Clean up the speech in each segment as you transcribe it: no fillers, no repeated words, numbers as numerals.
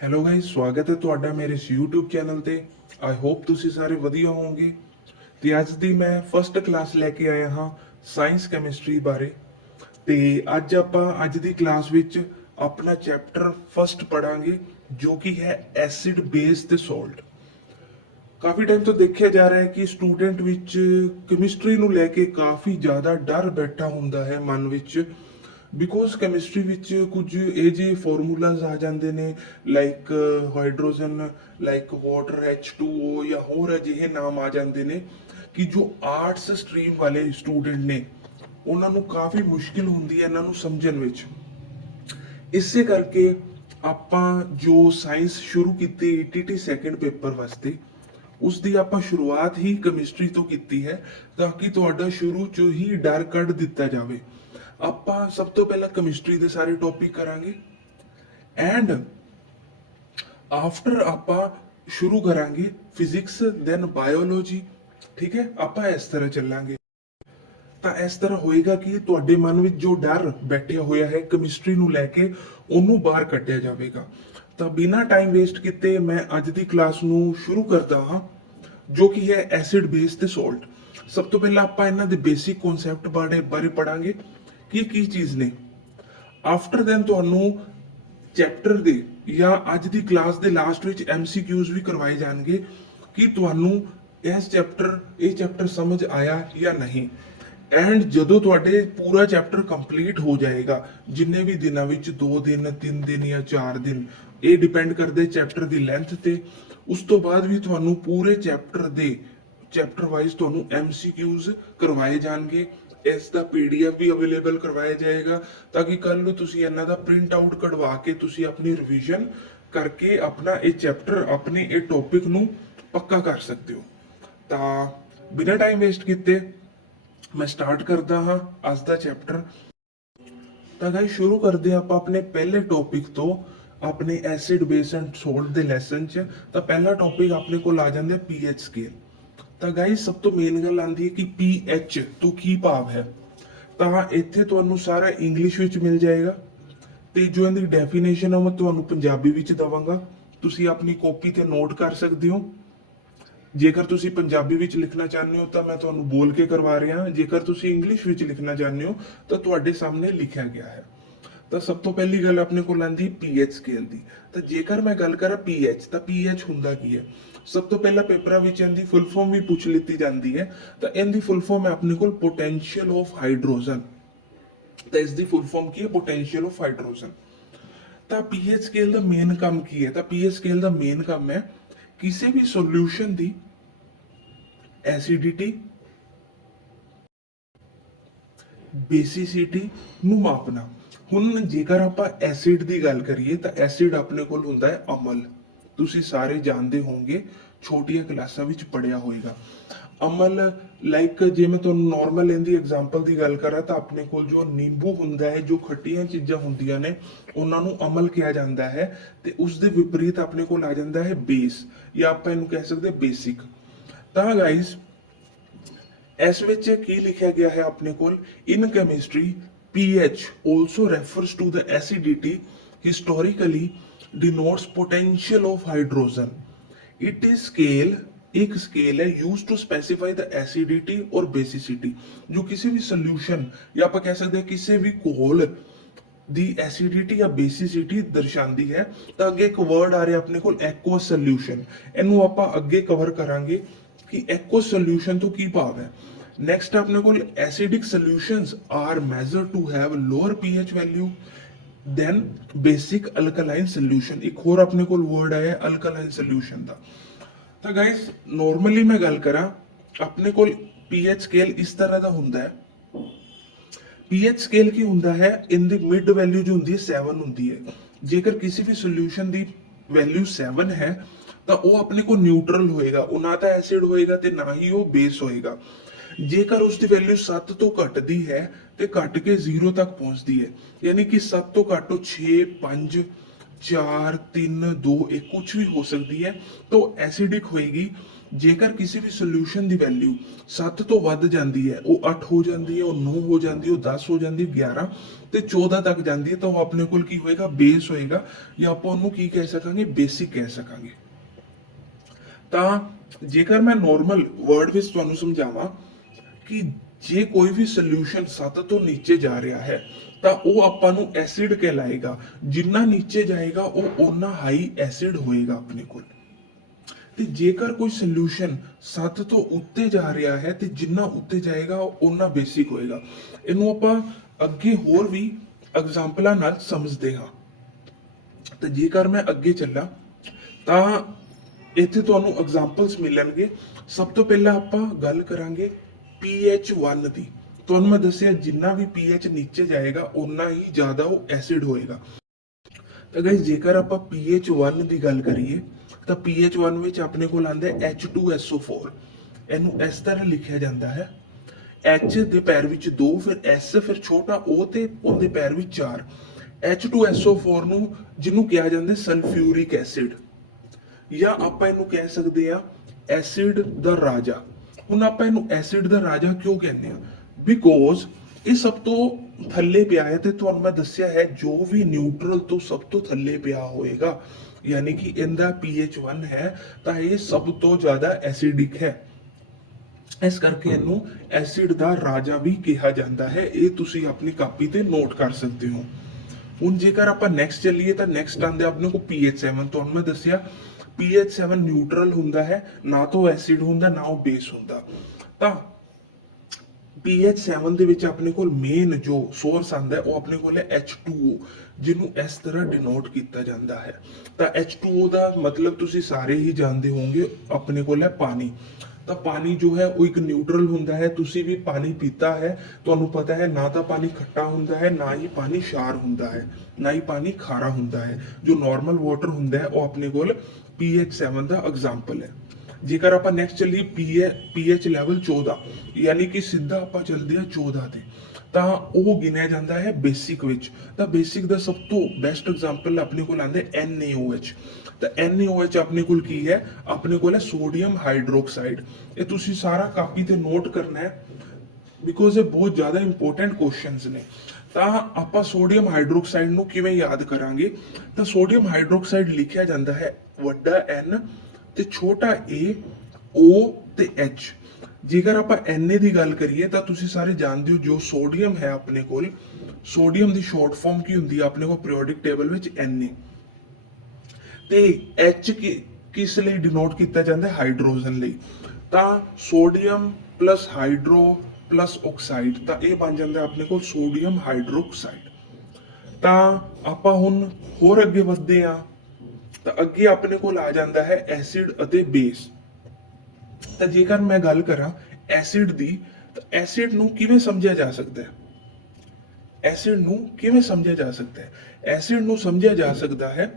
Hello guys, ਸਵਾਗਤ ਹੈ ਤੁਹਾਡਾ ਮੇਰੇ ਇਸ YouTube ਚੈਨਲ ਤੇ। ਆਈ ਹੋਪ ਤੁਸੀਂ ਸਾਰੇ ਵਧੀਆ ਹੋਵੋਗੇ। ਤੇ ਅੱਜ ਦੀ ਮੈਂ ਫਸਟ ਕਲਾਸ ਲੈ ਕੇ ਆਇਆ ਹਾਂ ਸਾਇੰਸ ਕੈਮਿਸਟਰੀ ਬਾਰੇ। ਤੇ ਅੱਜ ਦੀ ਕਲਾਸ ਵਿੱਚ ਆਪਣਾ ਚੈਪਟਰ ਫਸਟ ਪੜਾਂਗੇ, ਜੋ ਕਿ ਹੈ ਐਸਿਡ ਬੇਸ ਤੇ ਸੋਲਟ। ਕਾਫੀ ਟਾਈਮ ਤੋਂ ਦੇਖਿਆ ਜਾ ਰਿਹਾ ਹੈ ਕਿ ਸਟੂਡੈਂਟ ਵਿੱਚ ਕੈਮਿਸਟਰੀ ਨੂੰ ਲੈ ਕੇ ਕਾਫੀ ਜ਼ਿਆਦਾ ਡਰ ਬੈਠਾ ਹੁੰਦਾ ਹੈ ਮਨ ਵਿੱਚ, ਬਿਕੋਜ਼ ਕੈਮਿਸਟਰੀ ਵਿੱਚ ਕੁਝ ਇਹ ਜਿਹੇ ਫਾਰਮੂਲਾਜ਼ ਆ ਜਾਂਦੇ ਨੇ, like hydrogen, like water H2O ਜਾਂ ਹੋਰ ਅਜਿਹੇ ਨਾਮ ਆ ਜਾਂਦੇ ਨੇ ਕਿ ਜੋ ਆਰਟਸ ਸਟਰੀਮ ਵਾਲੇ ਸਟੂਡੈਂਟ ਨੇ ਉਹਨਾਂ ਨੂੰ ਕਾਫੀ ਮੁਸ਼ਕਿਲ ਹੁੰਦੀ ਹੈ ਇਹਨਾਂ ਨੂੰ ਸਮਝਣ ਵਿੱਚ। ਇਸੇ ਕਰਕੇ ਆਪਾਂ ਜੋ ਸਾਇੰਸ ਸ਼ੁਰੂ ਕੀਤੀ ETT ਸੈਕੰਡ ਪੇਪਰ ਵਾਸਤੇ, ਉਸ ਦੀ ਆਪਾਂ ਸ਼ੁਰੂਆਤ ਹੀ ਕੈਮਿਸਟਰੀ ਤੋਂ ਕੀਤੀ ਹੈ, ਤਾਂ ਕਿ ਤੁਹਾਡਾ ਸ਼ੁਰੂ ਤੋਂ ਹੀ ਡਰ ਕੱਢ ਦਿੱਤਾ ਜਾਵੇ। ਆਪਾਂ ਸਭ ਤੋਂ ਪਹਿਲਾਂ ਕੈਮਿਸਟਰੀ ਦੇ ਸਾਰੇ ਟੌਪਿਕ ਕਰਾਂਗੇ ਐਂਡ ਆਫਟਰ ਆਪਾਂ ਸ਼ੁਰੂ ਕਰਾਂਗੇ ਫਿਜ਼ਿਕਸ, ਦੈਨ ਬਾਇਓਲੋਜੀ। ਠੀਕ ਹੈ, ਆਪਾਂ ਇਸ ਤਰ੍ਹਾਂ ਚੱਲਾਂਗੇ। ਤਾਂ ਇਸ ਤਰ੍ਹਾਂ ਹੋਏਗਾ ਕਿ ਤੁਹਾਡੇ ਮਨ ਵਿੱਚ ਜੋ ਡਰ ਬੈਠਿਆ ਹੋਇਆ ਹੈ ਕੈਮਿਸਟਰੀ ਨੂੰ ਲੈ ਕੇ, ਉਹਨੂੰ ਬਾਹਰ ਕੱਢਿਆ ਜਾਵੇਗਾ। ਤਾਂ ਬਿਨਾਂ ਟਾਈਮ ਵੇਸਟ ਕੀਤੇ ਮੈਂ ਅੱਜ ਦੀ ਕਲਾਸ ਨੂੰ ਸ਼ੁਰੂ ਕਰਦਾ ਹਾਂ, ਜੋ ਕਿ ਹੈ ਐਸਿਡ ਬੇਸ ਤੇ ਸੋਲਟ। ਸਭ ਤੋਂ ਪਹਿਲਾਂ ਆਪਾਂ ਇਹਨਾਂ ਦੇ ਬੇਸਿਕ ਕਨਸੈਪਟ ਬਾਰੇ ਪੜਾਂਗੇ ਕਿ ਕੀ ਚੀਜ਼ ਨੇ। ਆਫਟਰ ਦੈਨ ਤੁਹਾਨੂੰ ਚੈਪਟਰ ਦੇ ਜਾਂ ਅੱਜ ਦੀ ਕਲਾਸ ਦੇ ਲਾਸਟ ਵਿੱਚ MCQs ਵੀ ਕਰਵਾਏ ਜਾਣਗੇ ਕਿ ਤੁਹਾਨੂੰ ਇਹ ਚੈਪਟਰ ਸਮਝ ਆਇਆ ਜਾਂ ਨਹੀਂ। ਐਂਡ ਜਦੋਂ ਤੁਹਾਡੇ ਪੂਰਾ ਚੈਪਟਰ ਕੰਪਲੀਟ ਹੋ ਜਾਏਗਾ, ਜਿੰਨੇ ਵੀ ਦਿਨਾਂ ਵਿੱਚ 2 ਦਿਨ 3 ਦਿਨ ਜਾਂ 4 ਦਿਨ, ਇਹ ਡਿਪੈਂਡ ਕਰਦੇ ਚੈਪਟਰ ਦੀ ਲੈਂਥ ਤੇ, ਉਸ ਤੋਂ ਬਾਅਦ ਵੀ ਤੁਹਾਨੂੰ ਪੂਰੇ ਚੈਪਟਰ ਵਾਈਜ਼ ਤੁਹਾਨੂੰ MCQs ਕਰਵਾਏ ਜਾਣਗੇ। ਇਸ ਦਾ PDF ਵੀ ਅਵੇਲੇਬਲ ਕਰਵਾਇਆ ਜਾਏਗਾ, ਤਾਂ ਕਿ ਕੱਲ ਨੂੰ ਤੁਸੀਂ ਇਹਨਾਂ ਦਾ ਪ੍ਰਿੰਟ ਆਊਟ ਕਢਵਾ ਕੇ ਤੁਸੀਂ ਆਪਣੀ ਰਿਵੀਜ਼ਨ ਕਰਕੇ ਆਪਣਾ ਇਹ ਚੈਪਟਰ, ਆਪਣੇ ਇਹ ਟੌਪਿਕ ਨੂੰ ਪੱਕਾ ਕਰ ਸਕਦੇ ਹੋ। ਤਾਂ ਬਿਨਾਂ ਟਾਈਮ ਵੇਸਟ ਕੀਤੇ ਮੈਂ ਸਟਾਰਟ ਕਰਦਾ ਹਾਂ ਅੱਜ ਦਾ ਚੈਪਟਰ। ਤਾਂ ਗਾਇਸ, ਸ਼ੁਰੂ ਕਰਦੇ ਆਪਾਂ ਆਪਣੇ ਪਹਿਲੇ ਟੌਪਿਕ ਤੋਂ, ਆਪਣੇ ਐਸਿਡ ਬੇਸ ਐਂਡ ਸੋਲਟ ਦੇ ਲੈਸਨ 'ਚ। ਤਾਂ ਪਹਿਲਾ ਟੌਪਿਕ ਆਪਣੇ ਕੋਲ ਆ ਜਾਂਦਾ pH ਸਕੇਲ। ਤਾਂ ਗਾਇਸ, ਸਭ ਤੋਂ ਮੇਨ ਗੱਲ ਆਉਂਦੀ ਹੈ ਕਿ pH ਤੋਂ ਕੀ ਭਾਵ ਹੈ। ਤਾਂ ਇੱਥੇ ਤੁਹਾਨੂੰ ਸਾਰਾ ਇੰਗਲਿਸ਼ ਵਿੱਚ ਮਿਲ ਜਾਏਗਾ, ਤੇ ਜੋ ਇਹਦੀ ਡੈਫੀਨੇਸ਼ਨ ਆ ਮੈਂ ਤੁਹਾਨੂੰ ਪੰਜਾਬੀ ਵਿੱਚ ਦਵਾਂਗਾ। ਤੁਸੀਂ ਆਪਣੀ ਕਾਪੀ ਤੇ ਨੋਟ ਕਰ ਸਕਦੇ ਹੋ। ਜੇਕਰ ਤੁਸੀਂ ਪੰਜਾਬੀ ਵਿੱਚ ਲਿਖਣਾ ਚਾਹੁੰਦੇ ਹੋ ਤਾਂ ਮੈਂ ਤੁਹਾਨੂੰ ਬੋਲ ਕੇ ਕਰਵਾ ਰਿਹਾ, ਜੇਕਰ ਤੁਸੀਂ ਇੰਗਲਿਸ਼ ਵਿੱਚ ਲਿਖਣਾ ਚਾਹੁੰਦੇ ਹੋ ਤਾਂ ਤੁਹਾਡੇ ਸਾਹਮਣੇ ਲਿਖਿਆ ਗਿਆ ਹੈ। ਤਾਂ ਸਭ ਤੋਂ ਪਹਿਲੀ ਗੱਲ ਆਪਣੇ ਕੋਲ ਆਂਦੀ pH ਸਕੇਲ ਦੀ। ਤਾਂ ਜੇਕਰ ਮੈਂ ਗੱਲ ਕਰਾਂ pH, ਤਾਂ pH ਹੁੰਦਾ ਕੀ ਹੈ। ਸਭ ਤੋਂ ਪਹਿਲਾਂ ਪੇਪਰਾਂ ਵਿੱਚ ਇਹਦੀ ਫੁੱਲ ਫਾਰਮ ਵੀ ਪੁੱਛ ਲਿੱਤੀ ਜਾਂਦੀ ਹੈ। ਤਾਂ ਇਹਦੀ ਫੁੱਲ ਫਾਰਮ ਹੈ ਆਪਣੇ ਕੋਲ ਪੋਟੈਂਸ਼ੀਅਲ ਆਫ ਹਾਈਡਰੋਜਨ। ਤਾਂ ਇਸ ਦੀ ਫੁੱਲ ਫਾਰਮ ਕੀ ਹੈ, ਪੋਟੈਂਸ਼ੀਅਲ ਆਫ ਹਾਈਡਰੋਜਨ। ਤਾਂ pH ਸਕੇਲ ਦਾ ਮੇਨ ਕੰਮ ਕੀ ਹੈ। ਤਾਂ pH ਸਕੇਲ ਦਾ ਮੇਨ ਕੰਮ ਹੈ ਕਿਸੇ ਵੀ ਸੋਲੂਸ਼ਨ ਦੀ ਐਸਿਡਿਟੀ, ਬੇਸਿਸਿਟੀ ਨੂੰ ਮਾਪਣਾ। ਹੁਣ ਜੇਕਰ ਆਪਾਂ ਐਸਿਡ ਦੀ ਗੱਲ ਕਰੀਏ ਤਾਂ ਐਸਿਡ ਆਪਣੇ ਕੋਲ ਹੁੰਦਾ ਹੈ ਅਮਲ। ਤੁਸੀਂ ਸਾਰੇ ਜਾਣਦੇ ਹੋਵੋਗੇ, ਛੋਟੀਆਂ ਕਲਾਸਾਂ ਵਿੱਚ ਪੜਿਆ ਹੋਏਗਾ। ਅਮਲ ਲਾਈਕ ਜੇ ਮੈਂ ਤੁਹਾਨੂੰ ਨਾਰਮਲ ਇਹਦੀ ਐਗਜ਼ਾਮਪਲ ਦੀ ਗੱਲ ਕਰਾਂ ਤਾਂ ਆਪਣੇ ਕੋਲ ਜੋ ਨਿੰਬੂ ਹੁੰਦਾ ਹੈ, ਜੋ ਖੱਟੀਆਂ ਚੀਜ਼ਾਂ ਹੁੰਦੀਆਂ ਨੇ, ਉਹਨਾਂ ਨੂੰ ਅਮਲ ਕਿਹਾ ਜਾਂਦਾ ਹੈ। ਤੇ ਉਸ ਦੇ ਵਿਪਰੀਤ ਆਪਣੇ ਕੋਲ ਆ ਜਾਂਦਾ ਹੈ ਬੇਸ, ਜਾਂ ਆਪਾਂ ਇਹਨੂੰ ਕਹਿ ਸਕਦੇ ਬੇਸਿਕ। ਤਾਂ ਗਾਇਸ, ਇਸ ਵਿੱਚ ਕੀ ਲਿਖਿਆ ਗਿਆ ਹੈ ਆਪਣੇ ਕੋਲ, ਇਨ chemistry pH also refers to the acidity, historically denotes potential of hydrogen. It is एक स्केल है use to specify the acidity और बेसिसिटी, जो किसी भी सोल्यूशन या आप कह सकते हैं किसी भी घोल ਦੀ ਐਸਿਡਿਟੀ ਜਾਂ ਬੇਸਿਸਿਟੀ ਦਰਸਾਉਂਦੀ ਹੈ। ਤਾਂ ਅੱਗੇ ਇੱਕ ਵਰਡ ਆ ਰਿਹਾ ਆਪਣੇ ਕੋਲ ਐਕੁਅਸ ਸੋਲੂਸ਼ਨ। ਇਹਨੂੰ ਆਪਾਂ ਅੱਗੇ ਕਵਰ ਕਰਾਂਗੇ ਕਿ ਐਕੁਅਸ ਸੋਲੂਸ਼ਨ ਤੋਂ ਕੀ ਭਾਵ ਹੈ। ਨੈਕਸਟ ਆਪਣੇ ਕੋਲ acidic solutions are measured to have lower pH value than basic alkaline solution. ਇੱਕ ਹੋਰ ਆਪਣੇ ਕੋਲ ਵਰਡ ਆਇਆ ਅਲਕਲਾਈਨ ਸੋਲੂਸ਼ਨ ਦਾ। ਤਾਂ ਗਾਇਸ, ਨਾਰਮਲੀ ਮੈਂ ਗੱਲ ਕਰਾਂ, ਆਪਣੇ ਕੋਲ pH ਸਕੇਲ ਇਸ ਤਰ੍ਹਾਂ ਦਾ ਹੁੰਦਾ ਹੈ। pH ਸਕੇਲ ਕੀ ਹੁੰਦਾ ਹੈ, ਇਹਦੀ ਮਿਡ ਵੈਲਿਊ ਜੋ ਹੁੰਦੀ ਹੈ 7 ਹੁੰਦੀ ਹੈ। ਜੇਕਰ ਕਿਸੇ ਵੀ ਸੋਲੂਸ਼ਨ ਦੀ ਵੈਲਿਊ 7 ਹੈ ਤਾਂ ਉਹ ਆਪਣੇ ਕੋਲ ਨਿਊਟਰਲ ਹੋਏਗਾ, ਉਹ ਨਾ ਤਾਂ ਐਸਿਡ ਹੋਏਗਾ ਤੇ ਨਾ ਹੀ ਉਹ ਬੇਸ ਹੋਏਗਾ। ਜੇਕਰ ਉਸ ਦੀ ਵੈਲਿਊ 7 ਤੋਂ ਘਟਦੀ ਹੈ ਤੇ ਘਟ ਕੇ 0 ਤੱਕ ਪਹੁੰਚਦੀ ਹੈ, ਯਾਨੀ ਕਿ 7 ਤੋਂ ਘੱਟ 6, 5, 4 3 2 1 ਕੁਝ ਵੀ ਹੋ ਸਕਦੀ ਹੈ, ਤਾਂ ਐਸਿਡਿਕ ਹੋਏਗੀ। ਜੇਕਰ ਕਿਸੇ ਵੀ ਸੋਲੂਸ਼ਨ ਦੀ ਵੈਲਿਊ 7 ਤੋਂ ਵੱਧ ਜਾਂਦੀ ਹੈ, ਉਹ 8 ਹੋ ਜਾਂਦੀ ਹੈ, ਉਹ 9 ਹੋ ਜਾਂਦੀ ਹੈ, ਉਹ 10 ਹੋ ਜਾਂਦੀ ਹੈ, 11 ਤੇ 14 ਤੱਕ ਜਾਂਦੀ ਹੈ, ਤਾਂ ਉਹ ਆਪਣੇ ਕੋਲ ਕੀ ਹੋਏਗਾ, ਬੇਸ ਹੋਏਗਾ, ਜਾਂ ਆਪਾਂ ਉਹਨੂੰ ਕੀ ਕਹਿ ਸਕਾਂਗੇ, ਬੇਸਿਕ ਕਹਿ ਸਕਾਂਗੇ। ਤਾਂ ਜੇਕਰ ਮੈਂ ਨੋਰਮਲ ਵਰਡ ਵਿੱਚ ਤੁਹਾਨੂੰ ਸਮਝਾਵਾਂ ਕਿ ਜੇ ਕੋਈ ਵੀ ਸੋਲੂਸ਼ਨ 7 ਤੋਂ ਨੀਚੇ ਜਾ ਰਿਹਾ ਹੈ, ਤਾਂ ਉਹ ਆਪਾਂ ਨੂੰ ਐਸਿਡ ਕਹਿਲਾਏਗਾ। ਜਿੰਨਾ ਨੀਚੇ ਜਾਏਗਾ ਉਹ ਓਨਾ ਹਾਈ ਐਸਿਡ ਹੋਏਗਾ ਆਪਣੇ ਕੋਲ। ਤੇ ਜੇਕਰ ਕੋਈ ਸੋਲੂਸ਼ਨ 7 ਤੋਂ ਉੱਤੇ ਜਾ ਰਿਹਾ ਹੈ, ਤੇ ਜਿੰਨਾ ਉੱਤੇ ਜਾਏਗਾ ਉਹ ਓਨਾ ਬੇਸਿਕ ਹੋਏਗਾ। ਇਹਨੂੰ ਆਪਾਂ ਅੱਗੇ ਹੋਰ ਵੀ ਐਗਜ਼ਾਮਪਲਾਂ ਨਾਲ ਸਮਝਦੇ ਹਾਂ। ਤੇ ਜੇਕਰ ਮੈਂ ਅੱਗੇ ਚੱਲਾਂ ਤਾਂ ਇੱਥੇ ਤੁਹਾਨੂੰ ਐਗਜ਼ਾਮਪਲਸ ਮਿਲਣਗੇ। ਸਭ ਤੋਂ ਪਹਿਲਾਂ ਆਪਾਂ ਗੱਲ ਕਰਾਂਗੇ pH 1 ਦੀ। ਤੁਹਾਨੂੰ ਮੈਂ ਦੱਸਿਆ ਜਿੰਨਾ ਵੀ pH ਨੀਚੇ ਜਾਏਗਾ ਉਨਾ ਹੀ ਜ਼ਿਆਦਾ ਉਹ ਐਸਿਡ ਹੋਏਗਾ। ਤਾਂ ਗਾਇਸ ਜੇਕਰ ਆਪਾਂ pH 1 ਦੀ ਗੱਲ ਕਰੀਏ ਤਾਂ pH 1 ਵਿੱਚ ਆਪਣੇ ਕੋਲ ਆਂਦਾ ਹੈ H2SO4। ਇਹਨੂੰ ਇਸ ਤਰ੍ਹਾਂ ਲਿਖਿਆ ਜਾਂਦਾ ਹੈ, H ਦੇ ਪੈਰ ਵਿੱਚ 2, ਫਿਰ S, ਫਿਰ ਛੋਟਾ O ਤੇ ਉਹਦੇ ਪੈਰ ਵਿੱਚ 4। H2SO4 ਨੂੰ ਜਿਹਨੂੰ ਕਿਹਾ ਜਾਂਦਾ ਸਲਫਿਊਰਿਕ ਐਸਿਡ, ਜਾਂ ਆਪਾਂ ਇਹਨੂੰ ਕਹਿ ਸਕਦੇ ਆ ਐਸਿਡ ਦਾ ਰਾਜਾ। ਹੁਣ ਆਪਾਂ ਇਹਨੂੰ ਐਸਿਡ ਦਾ ਰਾਜਾ ਕਿਉਂ ਕਹਿੰਦੇ ਆ? ਬਿਕੋਜ਼ ਇਹ ਸਭ ਤੋਂ ਥੱਲੇ ਪਿਆ ਹੈ, ਤੇ ਤੁਹਾਨੂੰ ਮੈਂ ਦੱਸਿਆ ਹੈ ਜੋ ਵੀ ਨਿਊਟਰਲ ਤੋਂ ਸਭ ਤੋਂ ਥੱਲੇ ਪਿਆ ਹੋਏਗਾ, ਯਾਨੀ ਕਿ ਇਹਦਾ pH 1 ਹੈ, ਤਾਂ ਇਹ ਸਭ ਤੋਂ ਜ਼ਿਆਦਾ ਐਸਿਡਿਕ ਹੈ। ਇਸ ਕਰਕੇ ਇਹਨੂੰ ਐਸਿਡ ਦਾ ਰਾਜਾ ਵੀ ਕਿਹਾ ਜਾਂਦਾ ਹੈ। ਇਹ ਤੁਸੀਂ ਆਪਣੀ ਕਾਪੀ ਤੇ ਨੋਟ ਕਰ ਸਕਦੇ ਹੋ। ਹੁਣ ਜੇਕਰ ਆਪਾਂ ਨੈਕਸਟ ਚੱਲੀਏ ਤਾਂ ਨੈਕਸਟ ਆਂਦੇ ਆਪਣੇ ਕੋ pH 7। ਤੁਹਾਨੂੰ ਮੈਂ ਦੱਸਿਆ pH 7 ਨਿਊਟਰਲ ਹੁੰਦਾ ਹੈ, ਨਾ ਤਾਂ ਐਸਿਡ ਹੁੰਦਾ ਨਾ ਉਹ ਬੇਸ ਹੁੰਦਾ। ਤਾਂ pH 7 ਦੇ ਵਿੱਚ ਆਪਣੇ ਕੋਲ ਮੇਨ ਜੋ ਸੋਰਸ ਆਂਦਾ ਹੈ ਉਹ ਆਪਣੇ ਕੋਲ ਹੈ H2O, ਜਿਹਨੂੰ ਇਸ ਤਰ੍ਹਾਂ ਡਿਨੋਟ ਕੀਤਾ ਜਾਂਦਾ ਹੈ। ਤਾਂ H2O ਦਾ ਮਤਲਬ ਤੁਸੀਂ ਸਾਰੇ ਹੀ ਜਾਣਦੇ ਹੋਵੋਗੇ, ਆਪਣੇ ਕੋਲ ਹੈ ਪਾਣੀ। ਤਾਂ ਪਾਣੀ ਜੋ ਹੈ ਉਹ ਇੱਕ ਨਿਊਟਰਲ ਹੁੰਦਾ ਹੈ। ਤੁਸੀਂ ਵੀ ਪਾਣੀ ਪੀਤਾ ਹੈ, ਤੁਹਾਨੂੰ ਪਤਾ ਹੈ ਨਾ ਤਾਂ ਪਾਣੀ ਖੱਟਾ ਹੁੰਦਾ ਹੈ, ਨਾ ਹੀ ਪਾਣੀ ਸ਼ਾਰ ਹੁੰਦਾ ਹੈ, ਨਾ ਹੀ ਪਾਣੀ ਖਾਰਾ ਹੁੰਦਾ ਹੈ। ਜੋ ਨਾਰਮਲ ਵਾਟਰ ਹੁੰਦਾ ਹੈ ਉਹ ਆਪਣੇ ਕੋਲ pH 7 ਦਾ ਐਗਜ਼ਾਮਪਲ ਹੈ। ਜੇਕਰ ਆਪਾਂ ਨੈਕਸਟ ਚੱਲੀਏ pH ਲੈਵਲ 14, ਯਾਨੀ ਕਿ ਸਿੱਧਾ ਆਪਾਂ ਚੱਲਦੇ ਹਾਂ 14 ਤੇ, ਤਾਂ ਉਹ ਗਿਣਿਆ ਜਾਂਦਾ ਹੈ ਬੇਸਿਕ ਵਿੱਚ। ਤਾਂ ਬੇਸਿਕ ਦਾ ਸਭ ਤੋਂ ਬੈਸਟ ਐਗਜ਼ਾਮਪਲ ਆਪਣੇ ਕੋਲ ਆਂਦਾ NaOH। ਤਾਂ NaOH ਆਪਣੇ ਕੋਲ ਕੀ ਹੈ? ਆਪਣੇ ਕੋਲ ਹੈ ਸੋਡੀਅਮ ਹਾਈਡਰੋਕਸਾਈਡ। ਇਹ ਤੁਸੀਂ ਸਾਰਾ ਕਾਪੀ ਤੇ ਨੋਟ ਕਰਨਾ ਹੈ, ਬਿਕੋਜ਼ ਇਹ ਬਹੁਤ ਜ਼ਿਆਦਾ ਇੰਪੋਰਟੈਂਟ ਕੁਐਸਚਨਸ ਨੇ। ਤਾਂ ਆਪਾਂ ਸੋਡੀਅਮ ਹਾਈਡਰੋਕਸਾਈਡ ਨੂੰ ਕਿਵੇਂ ਯਾਦ ਕਰਾਂਗੇ? ਤਾਂ ਸੋਡੀਅਮ ਹਾਈਡਰੋਕਸਾਈਡ ਲਿਖਿਆ ਜਾਂਦਾ ਹੈ ਵੱਡਾ N ਤੇ ਛੋਟਾ a, O ਤੇ H। ਜੇਕਰ ਆਪਾਂ Na ਦੀ ਗੱਲ ਕਰੀਏ ਤਾਂ ਤੁਸੀਂ ਸਾਰੇ ਜਾਣਦੇ ਹੋ ਜੋ ਸੋਡੀਅਮ ਹੈ ਆਪਣੇ ਕੋਲ, ਸੋਡੀਅਮ ਦੀ ਸ਼ਾਰਟ ਫਾਰਮ ਕੀ ਹੁੰਦੀ ਹੈ ਆਪਣੇ ਕੋਲ ਪੀਰੀਓਡਿਕ ਟੇਬਲ ਵਿੱਚ? Na। ਤੇ H ਕਿਸ ਲਈ ਡਿਨੋਟ ਕੀਤਾ ਜਾਂਦਾ ਹੈ? ਹਾਈਡਰੋਜਨ ਲਈ। ਤਾਂ sodium plus hydro plus oxide, ਤਾਂ ਇਹ ਬਣ ਜਾਂਦਾ ਆਪਣੇ ਕੋਲ ਸੋਡੀਅਮ ਹਾਈਡਰੋਕਸਾਈਡ। ਤਾਂ ਆਪਾਂ ਹੁਣ ਹੋਰ ਅੱਗੇ ਵਧਦੇ ਹਾਂ, ਤਾਂ ਅੱਗੇ ਆਪਣੇ ਕੋਲ ਆ ਜਾਂਦਾ ਹੈ ਐਸਿਡ ਅਤੇ ਬੇਸ। ਤਾਂ ਜੇਕਰ ਮੈਂ ਗੱਲ ਕਰਾਂ ਐਸਿਡ ਦੀ, ਤਾਂ ਐਸਿਡ ਨੂੰ ਕਿਵੇਂ ਸਮਝਿਆ ਜਾ ਸਕਦਾ ਹੈ? ਐਸਿਡ ਨੂੰ ਕਿਵੇਂ ਸਮਝਿਆ ਜਾ ਸਕਦਾ ਹੈ? ਐਸਿਡ ਨੂੰ ਸਮਝਿਆ ਜਾ ਸਕਦਾ ਹੈ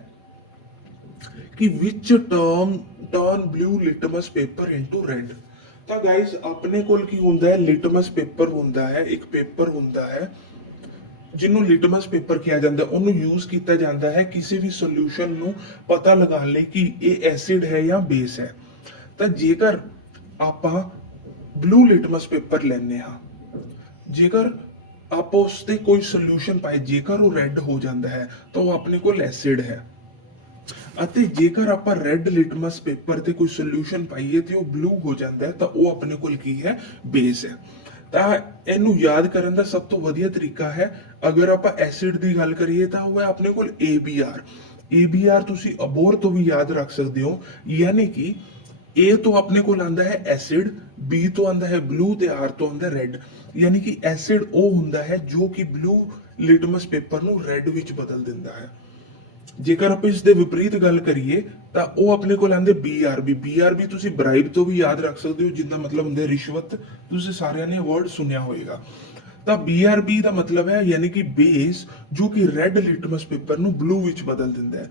ਕਿ ਵਿਚ turn blue litmus paper into red. ਤਾਂ ਗਾਇਸ ਆਪਣੇ ਕੋਲ ਕੀ ਹੁੰਦਾ ਹੈ? ਲਿਟਮਸ ਪੇਪਰ ਹੁੰਦਾ ਹੈ, ਇੱਕ ਪੇਪਰ ਹੁੰਦਾ ਹੈ ਜਿਹਨੂੰ ਲਿਟਮਸ ਪੇਪਰ ਕਿਹਾ ਜਾਂਦਾ। ਉਹਨੂੰ ਯੂਜ਼ ਕੀਤਾ ਜਾਂਦਾ ਹੈ ਕਿਸੇ ਵੀ ਸੋਲੂਸ਼ਨ ਨੂੰ ਪਤਾ ਲਗਾਉਣ ਲਈ ਕਿ ਇਹ ਐਸਿਡ ਹੈ ਜਾਂ ਬੇਸ ਹੈ। ਤਾਂ ਜੇਕਰ ਆਪਾਂ ਬਲੂ ਲਿਟਮਸ ਪੇਪਰ ਲੈਨੇ ਹਾਂ, ਜੇਕਰ ਆਪਾਂ ਉਸ ਤੇ ਕੋਈ ਸੋਲੂਸ਼ਨ ਪਾਏ, ਜੇਕਰ ਉਹ ਰੈੱਡ ਹੋ ਜਾਂਦਾ ਹੈ ਤਾਂ ਉਹ ਆਪਣੇ ਕੋਲ ਐਸਿਡ ਹੈ। ਅਤੇ ਜੇਕਰ ਆਪਾਂ ਰੈੱਡ ਲਿਟਮਸ ਪੇਪਰ ਤੇ ਕੋਈ ਸੋਲੂਸ਼ਨ ਪਾਈਏ ਤੇ ਉਹ ਬਲੂ ਹੋ ਜਾਂਦਾ ਹੈ, ਤਾਂ ਉਹ ਆਪਣੇ ਕੋਲ ਕੀ ਹੈ? ਬੇਸ ਹੈ। ਤਾਂ ਇਹਨੂੰ ਯਾਦ ਕਰਨ ਦਾ ਸਭ ਤੋਂ ਵਧੀਆ ਤਰੀਕਾ ਹੈ, ਅਗਰ ਆਪਾਂ ਐਸਿਡ ਦੀ ਗੱਲ ਕਰੀਏ ਤਾਂ ਉਹ ਹੈ ਆਪਣੇ ਕੋਲ ABR। ABR ਤੁਸੀਂ ਅਬੋਰ ਤੋਂ ਵੀ ਯਾਦ ਰੱਖ ਸਕਦੇ ਹੋ, ਯਾਨੀ ਕਿ A ਤੋਂ ਆਪਣੇ ਕੋਲ ਆਂਦਾ ਹੈ ਐਸਿਡ, B ਤੋਂ ਆਂਦਾ ਹੈ ਬਲੂ ਤੇ R ਤੋਂ ਆਂਦਾ ਰੈੱਡ। ਯਾਨੀ ਕਿ ਐਸਿਡ ਉਹ ਹੁੰਦਾ ਹੈ ਜੋ ਕਿ ਬਲੂ ਲਿਟਮਸ ਪੇਪਰ ਨੂੰ ਰੈੱਡ ਵਿੱਚ ਬਦਲ ਦਿੰਦਾ ਹੈ। ਜੇਕਰ ਆਪਾਂ ਇਸ ਦੇ ਵਿਪਰੀਤ ਗੱਲ ਕਰੀਏ ਤਾਂ ਉਹ ਆਪਣੇ ਕੋਲ ਆਂਦੇ BRB। BRB ਤੁਸੀਂ ਬ੍ਰਾਈਬ ਤੋਂ ਵੀ ਯਾਦ ਰੱਖ ਸਕਦੇ ਹੋ, ਜਿੰਦਾ ਮਤਲਬ ਹੁੰਦਾ ਰਿਸ਼ਵਤ। ਤੁਸੀਂ ਸਾਰਿਆਂ ਨੇ ਵਰਡ ਸੁਣਿਆ ਹੋਵੇਗਾ। ਤਾਂ BRB ਦਾ ਮਤਲਬ ਹੈ ਯਾਨੀ ਕਿ ਬੇਸ, ਜੋ ਕਿ ਰੈੱਡ ਲਿਟਮਸ ਪੇਪਰ ਨੂੰ ਬਲੂ ਵਿੱਚ ਬਦਲ ਦਿੰਦਾ ਹੈ।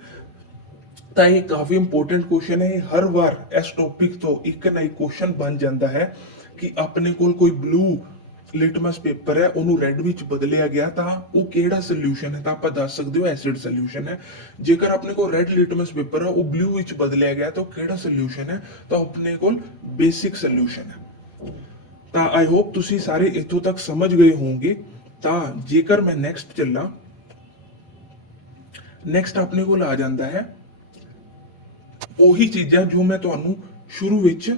ਤਾਂ ਇਹ ਕਾਫੀ ਇੰਪੋਰਟੈਂਟ ਕੁਐਸਚਨ ਹੈ। ਹਰ ਵਾਰ ਇਸ ਟੌਪਿਕ ਤੋਂ ਇੱਕ ਨਾ ਇੱਕ ਕੁਐਸਚਨ ਬਣ ਜਾਂਦਾ ਹੈ ਕਿ ਆਪਣੇ ਕੋਲ ਕੋਈ ਬਲੂ ਲਿਟਮਸ ਪੇਪਰ ਹੈ ਉਹਨੂੰ ਰੈੱਡ ਵਿੱਚ ਬਦਲਿਆ ਗਿਆ ਤਾਂ ਉਹ ਕਿਹੜਾ ਸੋਲੂਸ਼ਨ ਹੈ, ਤਾਂ ਆਪਾਂ ਦੱਸ ਸਕਦੇ ਹੋ ਐਸਿਡ ਸੋਲੂਸ਼ਨ ਹੈ। ਜੇਕਰ ਆਪਣੇ ਕੋਲ ਰੈੱਡ ਲਿਟਮਸ ਪੇਪਰ ਹੈ ਉਹ ਬਲੂ ਵਿੱਚ ਬਦਲਿਆ ਗਿਆ ਤਾਂ ਉਹ ਕਿਹੜਾ ਸੋਲੂਸ਼ਨ ਹੈ, ਤਾਂ ਆਪਣੇ ਕੋਲ ਬੇਸਿਕ ਸੋਲੂਸ਼ਨ ਹੈ। ਤਾਂ ਆਈ ਹੋਪ ਤੁਸੀਂ ਸਾਰੇ ਇੱਥੋਂ ਤੱਕ ਸਮਝ ਗਏ ਹੋਵੋਗੇ। ਤਾਂ ਜੇਕਰ ਮੈਂ ਨੈਕਸਟ ਚੱਲਾਂ, ਨੈਕਸਟ ਆਪਣੇ ਕੋਲ ਆ ਜਾਂਦਾ ਹੈ ਉਹੀ ਚੀਜ਼ਾਂ ਜੋ ਮੈਂ ਤੁਹਾਨੂੰ ਸ਼ੁਰੂ ਵਿੱਚ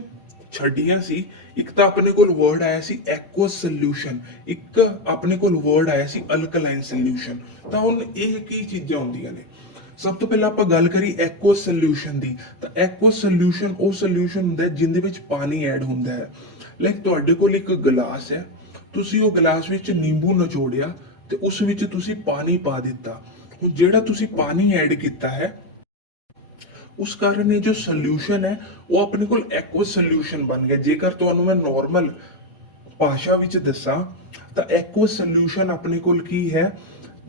ਛੱਡੀਆਂ ਸੀ। ਇੱਕ ਤਾਂ ਆਪਣੇ ਕੋਲ ਵਰਡ ਆਇਆ ਸੀ ਐਕੁਅਸ ਸੋਲੂਸ਼ਨ, ਇੱਕ ਆਪਣੇ ਕੋਲ ਵਰਡ ਆਇਆ ਸੀ ਅਲਕਲਾਈਨ ਸੋਲੂਸ਼ਨ। ਤਾਂ ਹੁਣ ਇਹ ਕੀ ਚੀਜ਼ਾਂ ਹੁੰਦੀਆਂ ਨੇ? ਸਭ ਤੋਂ ਪਹਿਲਾਂ ਆਪਾਂ ਗੱਲ ਕਰੀ ਐਕੁਅਸ ਸੋਲੂਸ਼ਨ ਦੀ। ਤਾਂ ਐਕੁਅਸ ਸੋਲੂਸ਼ਨ ਉਹ ਸੋਲੂਸ਼ਨ ਹੁੰਦਾ ਹੈ ਜਿੰਦੇ ਵਿੱਚ ਪਾਣੀ ਐਡ ਹੁੰਦਾ ਹੈ। ਲਾਈਕ ਤੁਹਾਡੇ ਕੋਲ ਇੱਕ ਗਲਾਸ ਹੈ, ਤੁਸੀਂ ਉਹ ਗਲਾਸ ਵਿੱਚ ਨਿੰਬੂ ਨਿਚੋੜਿਆ ਤੇ ਉਸ ਵਿੱਚ ਤੁਸੀਂ ਪਾਣੀ ਪਾ ਦਿੱਤਾ। ਹੁਣ ਜਿਹੜਾ ਤੁਸੀਂ ਪਾਣੀ ਐਡ ਕੀਤਾ ਹੈ ਉਸ ਕਾਰਨ ਇਹ ਜੋ ਸੋਲੂਸ਼ਨ ਹੈ ਉਹ ਆਪਣੇ ਕੋਲ ਐਕੁਅਸ ਸੋਲੂਸ਼ਨ ਬਣ ਗਿਆ। ਜੇਕਰ ਤੁਹਾਨੂੰ ਮੈਂ ਨਾਰਮਲ ਭਾਸ਼ਾ ਵਿੱਚ ਦੱਸਾਂ ਤਾਂ ਐਕੁਅਸ ਸੋਲੂਸ਼ਨ ਆਪਣੇ ਕੋਲ ਕੀ ਹੈ?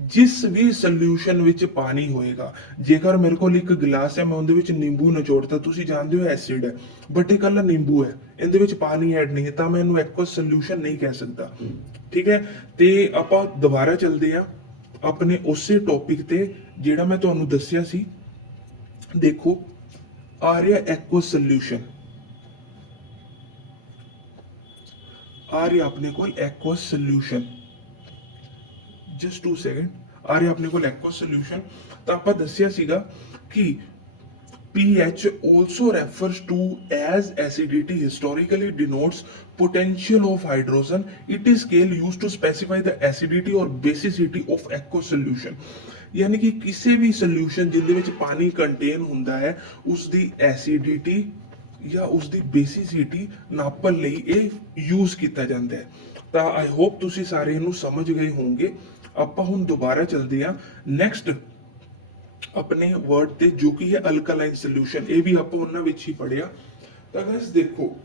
ਜਿਸ ਵੀ ਸੋਲੂਸ਼ਨ ਵਿੱਚ ਪਾਣੀ ਹੋਏਗਾ। ਜੇਕਰ ਮੇਰੇ ਕੋਲ ਇੱਕ ਗਲਾਸ ਹੈ, ਮੈਂ ਉਹਦੇ ਵਿੱਚ ਨਿੰਬੂ ਨਿਚੋੜਤਾ, ਤੁਸੀਂ ਜਾਣਦੇ ਹੋ ਐਸਿਡ ਹੈ ਬਟ ਇਹ ਕੱਲਾ ਨਿੰਬੂ ਹੈ, ਇਹਦੇ ਵਿੱਚ ਪਾਣੀ ਐਡ ਨਹੀਂ ਹੈ, ਤਾਂ ਮੈਂ ਇਹਨੂੰ ਐਕੁਅਸ ਸੋਲੂਸ਼ਨ ਨਹੀਂ ਕਹਿ ਸਕਦਾ। ਠੀਕ ਹੈ, ਤੇ ਆਪਾਂ ਦੁਬਾਰਾ ਚੱਲਦੇ ਆ ਆਪਣੇ ਉਸੇ ਟੌਪਿਕ ਤੇ ਜਿਹੜਾ ਮੈਂ ਤੁਹਾਨੂੰ ਦੱਸਿਆ ਸੀ। देखो आ रहा एक्वस सोल्यूशन, आ रहा अपने को एक्वस सोल्यूशन। जस्ट 2 सेकंड, आ रहा अपने को एक्वस सोल्यूशन। तो आप दसिया सीगा कि pH also refers to as acidity historically denotes potential of hydrogen. It is scale used to specify the acidity or basicity of aqueous solution। यानी कि किसी भी सोल्यूशन जिंदे विच पानी कंटेन हुंदा है उसदी एसिडिटी या उसदी बेसिसिटी नापण लई ਇਹ यूज ਕੀਤਾ ਜਾਂਦਾ ਹੈ। ਤਾਂ आई होप ਤੁਸੀਂ ਸਾਰੇ ਇਹਨੂੰ ਸਮਝ ਗਏ ਹੋਵੋਗੇ। ਆਪਾਂ ਹੁਣ ਦੁਬਾਰਾ ਚੱਲਦੇ ਹਾਂ ਨੈਕਸਟ ਆਪਣੇ ਵਰਡ ਤੇ ਜੋ ਕਿ ਹੈ ਅਲਕਲਾਈਨ ਸੋਲੂਸ਼ਨ। ਇਹ ਵੀ ਆਪਾਂ ਉਹਨਾਂ ਵਿੱਚ ਹੀ ਪੜਿਆ। ਤਾਂ ਗਾਇਸ ਦੇਖੋ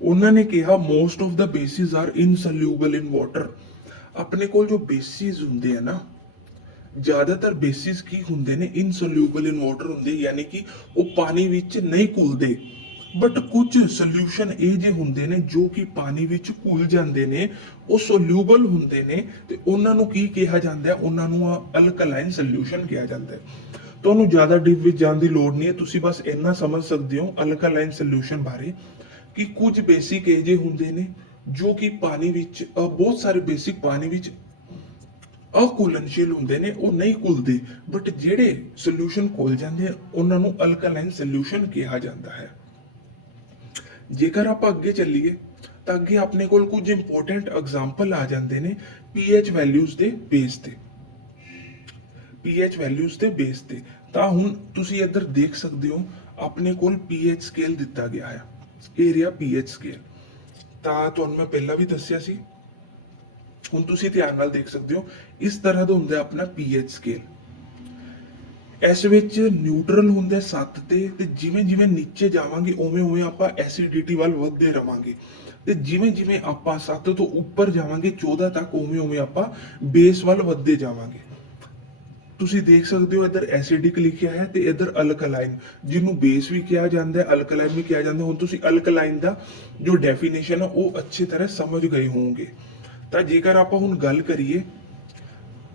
ਉਹਨਾਂ ਨੇ ਕਿਹਾ most of the bases are insoluble in water. ਆਪਣੇ ਕੋਲ ਜੋ ਬੇਸਿਸ ਹੁੰਦੇ ਆ ਨਾ, ਜ਼ਿਆਦਾਤਰ ਬੇਸਿਸ ਕੀ ਹੁੰਦੇ ਨੇ? ਇਨਸੋਲਿਊਬਲ ਇਨ ਵਾਟਰ ਹੁੰਦੇ, ਯਾਨੀ ਕਿ ਉਹ ਪਾਣੀ ਵਿੱਚ ਨਹੀਂ ਘੁਲਦੇ। ਬਟ ਕੁਝ ਸੋਲੂਸ਼ਨ ਇਹ ਜੇ ਹੁੰਦੇ ਨੇ ਜੋ ਕਿ ਪਾਣੀ ਵਿੱਚ ਘੁਲ ਜਾਂਦੇ ਨੇ, ਉਹ ਸੋਲਿਊਬਲ ਹੁੰਦੇ ਨੇ ਤੇ ਉਹਨਾਂ ਨੂੰ ਕੀ ਕਿਹਾ ਜਾਂਦਾ ਹੈ? ਉਹਨਾਂ ਨੂੰ ਅਲਕਲਾਈਨ ਸੋਲੂਸ਼ਨ ਕਿਹਾ ਜਾਂਦਾ ਹੈ। ਤੁਹਾਨੂੰ ਜ਼ਿਆਦਾ ਡੀਪ ਵਿੱਚ ਜਾਣ ਦੀ ਲੋੜ ਨਹੀਂ ਹੈ, ਤੁਸੀਂ ਬਸ ਇੰਨਾ ਸਮਝ ਸਕਦੇ ਹੋ ਅਲਕਲਾਈਨ ਸੋਲੂਸ਼ਨ ਬਾਰੇ ਕਿ ਕੁਝ ਬੇਸਿਕ ਇਹ ਜੇ ਹੁੰਦੇ ਨੇ ਜੋ ਕਿ ਪਾਣੀ ਵਿੱਚ ਬਹੁਤ ਸਾਰੇ ਬੇਸਿਕ ਪਾਣੀ ਵਿੱਚ ਅਘੁਲਨਸ਼ੀਲ ਹੁੰਦੇ ਨੇ, ਉਹ ਨਹੀਂ ਘੁਲਦੇ। ਬਟ ਜਿਹੜੇ ਸੋਲੂਸ਼ਨ ਘੁਲ ਜਾਂਦੇ ਆ ਉਹਨਾਂ ਨੂੰ ਅਲਕਲਾਈਨ ਸੋਲੂਸ਼ਨ ਕਿਹਾ ਜਾਂਦਾ ਹੈ। ਜੇਕਰ ਆਪਾਂ ਅੱਗੇ ਚੱਲੀਏ ਤਾਂ ਅੱਗੇ ਆਪਣੇ ਕੋਲ ਕੁਝ ਇੰਪੋਰਟੈਂਟ ਐਗਜ਼ਾਮਪਲ ਆ ਜਾਂਦੇ ਨੇ ਪੀਐਚ ਵੈਲਿਊਜ਼ ਦੇ ਬੇਸ ਤੇ। ਪੀਐਚ ਵੈਲਿਊਜ਼ ਦੇ ਬੇਸ ਤੇ ਤਾਂ ਹੁਣ ਤੁਸੀਂ ਇੱਧਰ ਦੇਖ ਸਕਦੇ ਹੋ ਆਪਣੇ ਕੋਲ ਪੀਐਚ ਸਕੇਲ ਦਿੱਤਾ ਗਿਆ ਹੈ। ਏਰੀਆ ਪੀਐਚ ਸਕੇਲ ਤਾਂ ਤੁਹਾਨੂੰ ਮੈਂ ਪਹਿਲਾਂ ਵੀ ਦੱਸਿਆ ਸੀ, ਹੁਣ ਤੁਸੀਂ ਧਿਆਨ ਨਾਲ ਦੇਖ ਸਕਦੇ ਹੋ ਇਸ ਤਰ੍ਹਾਂ ਦਾ ਹੁੰਦਾ ਆਪਣਾ ਪੀਐਚ ਸਕੇਲ। ਇਸ ਵਿੱਚ ਨਿਊਟਰਲ ਹੁੰਦਾ 7 ਤੇ ਜਿਵੇਂ ਜਿਵੇਂ ਨੀਚੇ ਜਾਵਾਂਗੇ ਉਵੇਂ ਉਵੇਂ ਆਪਾਂ ਐਸਿਡਿਟੀ ਵੱਲ ਵਧਦੇ ਰਵਾਂਗੇ ਤੇ ਜਿਵੇਂ ਜਿਵੇਂ ਆਪਾਂ 7 ਤੋਂ ਉੱਪਰ ਜਾਵਾਂਗੇ 14 ਤੱਕ ਉਵੇਂ ਉਵੇਂ ਆਪਾਂ ਬੇਸ ਵੱਲ ਵਧਦੇ ਜਾਵਾਂਗੇ। ਤੁਸੀਂ ਦੇਖ ਸਕਦੇ ਹੋ ਇੱਧਰ ਐਸਿਡਿਕ ਲਿਖਿਆ ਹੈ ਤੇ ਇੱਧਰ ਅਲਕਲਾਈਨ, ਜਿਹਨੂੰ ਬੇਸ ਵੀ ਕਿਹਾ ਜਾਂਦਾ ਹੈ ਅਲਕਲਾਈਨ ਵੀ ਕਿਹਾ ਜਾਂਦਾ। ਹੁਣ ਤੁਸੀਂ ਅਲਕਲਾਈਨ ਦਾ ਜੋ ਡੈਫੀਨੇਸ਼ਨ ਹੈ ਉਹ ਅੱਛੀ ਤਰ੍ਹਾਂ ਸਮਝ ਗਏ ਹੋਵੋਗੇ। ਤਾਂ ਜੇਕਰ ਆਪਾਂ ਹੁਣ ਗੱਲ ਕਰੀਏ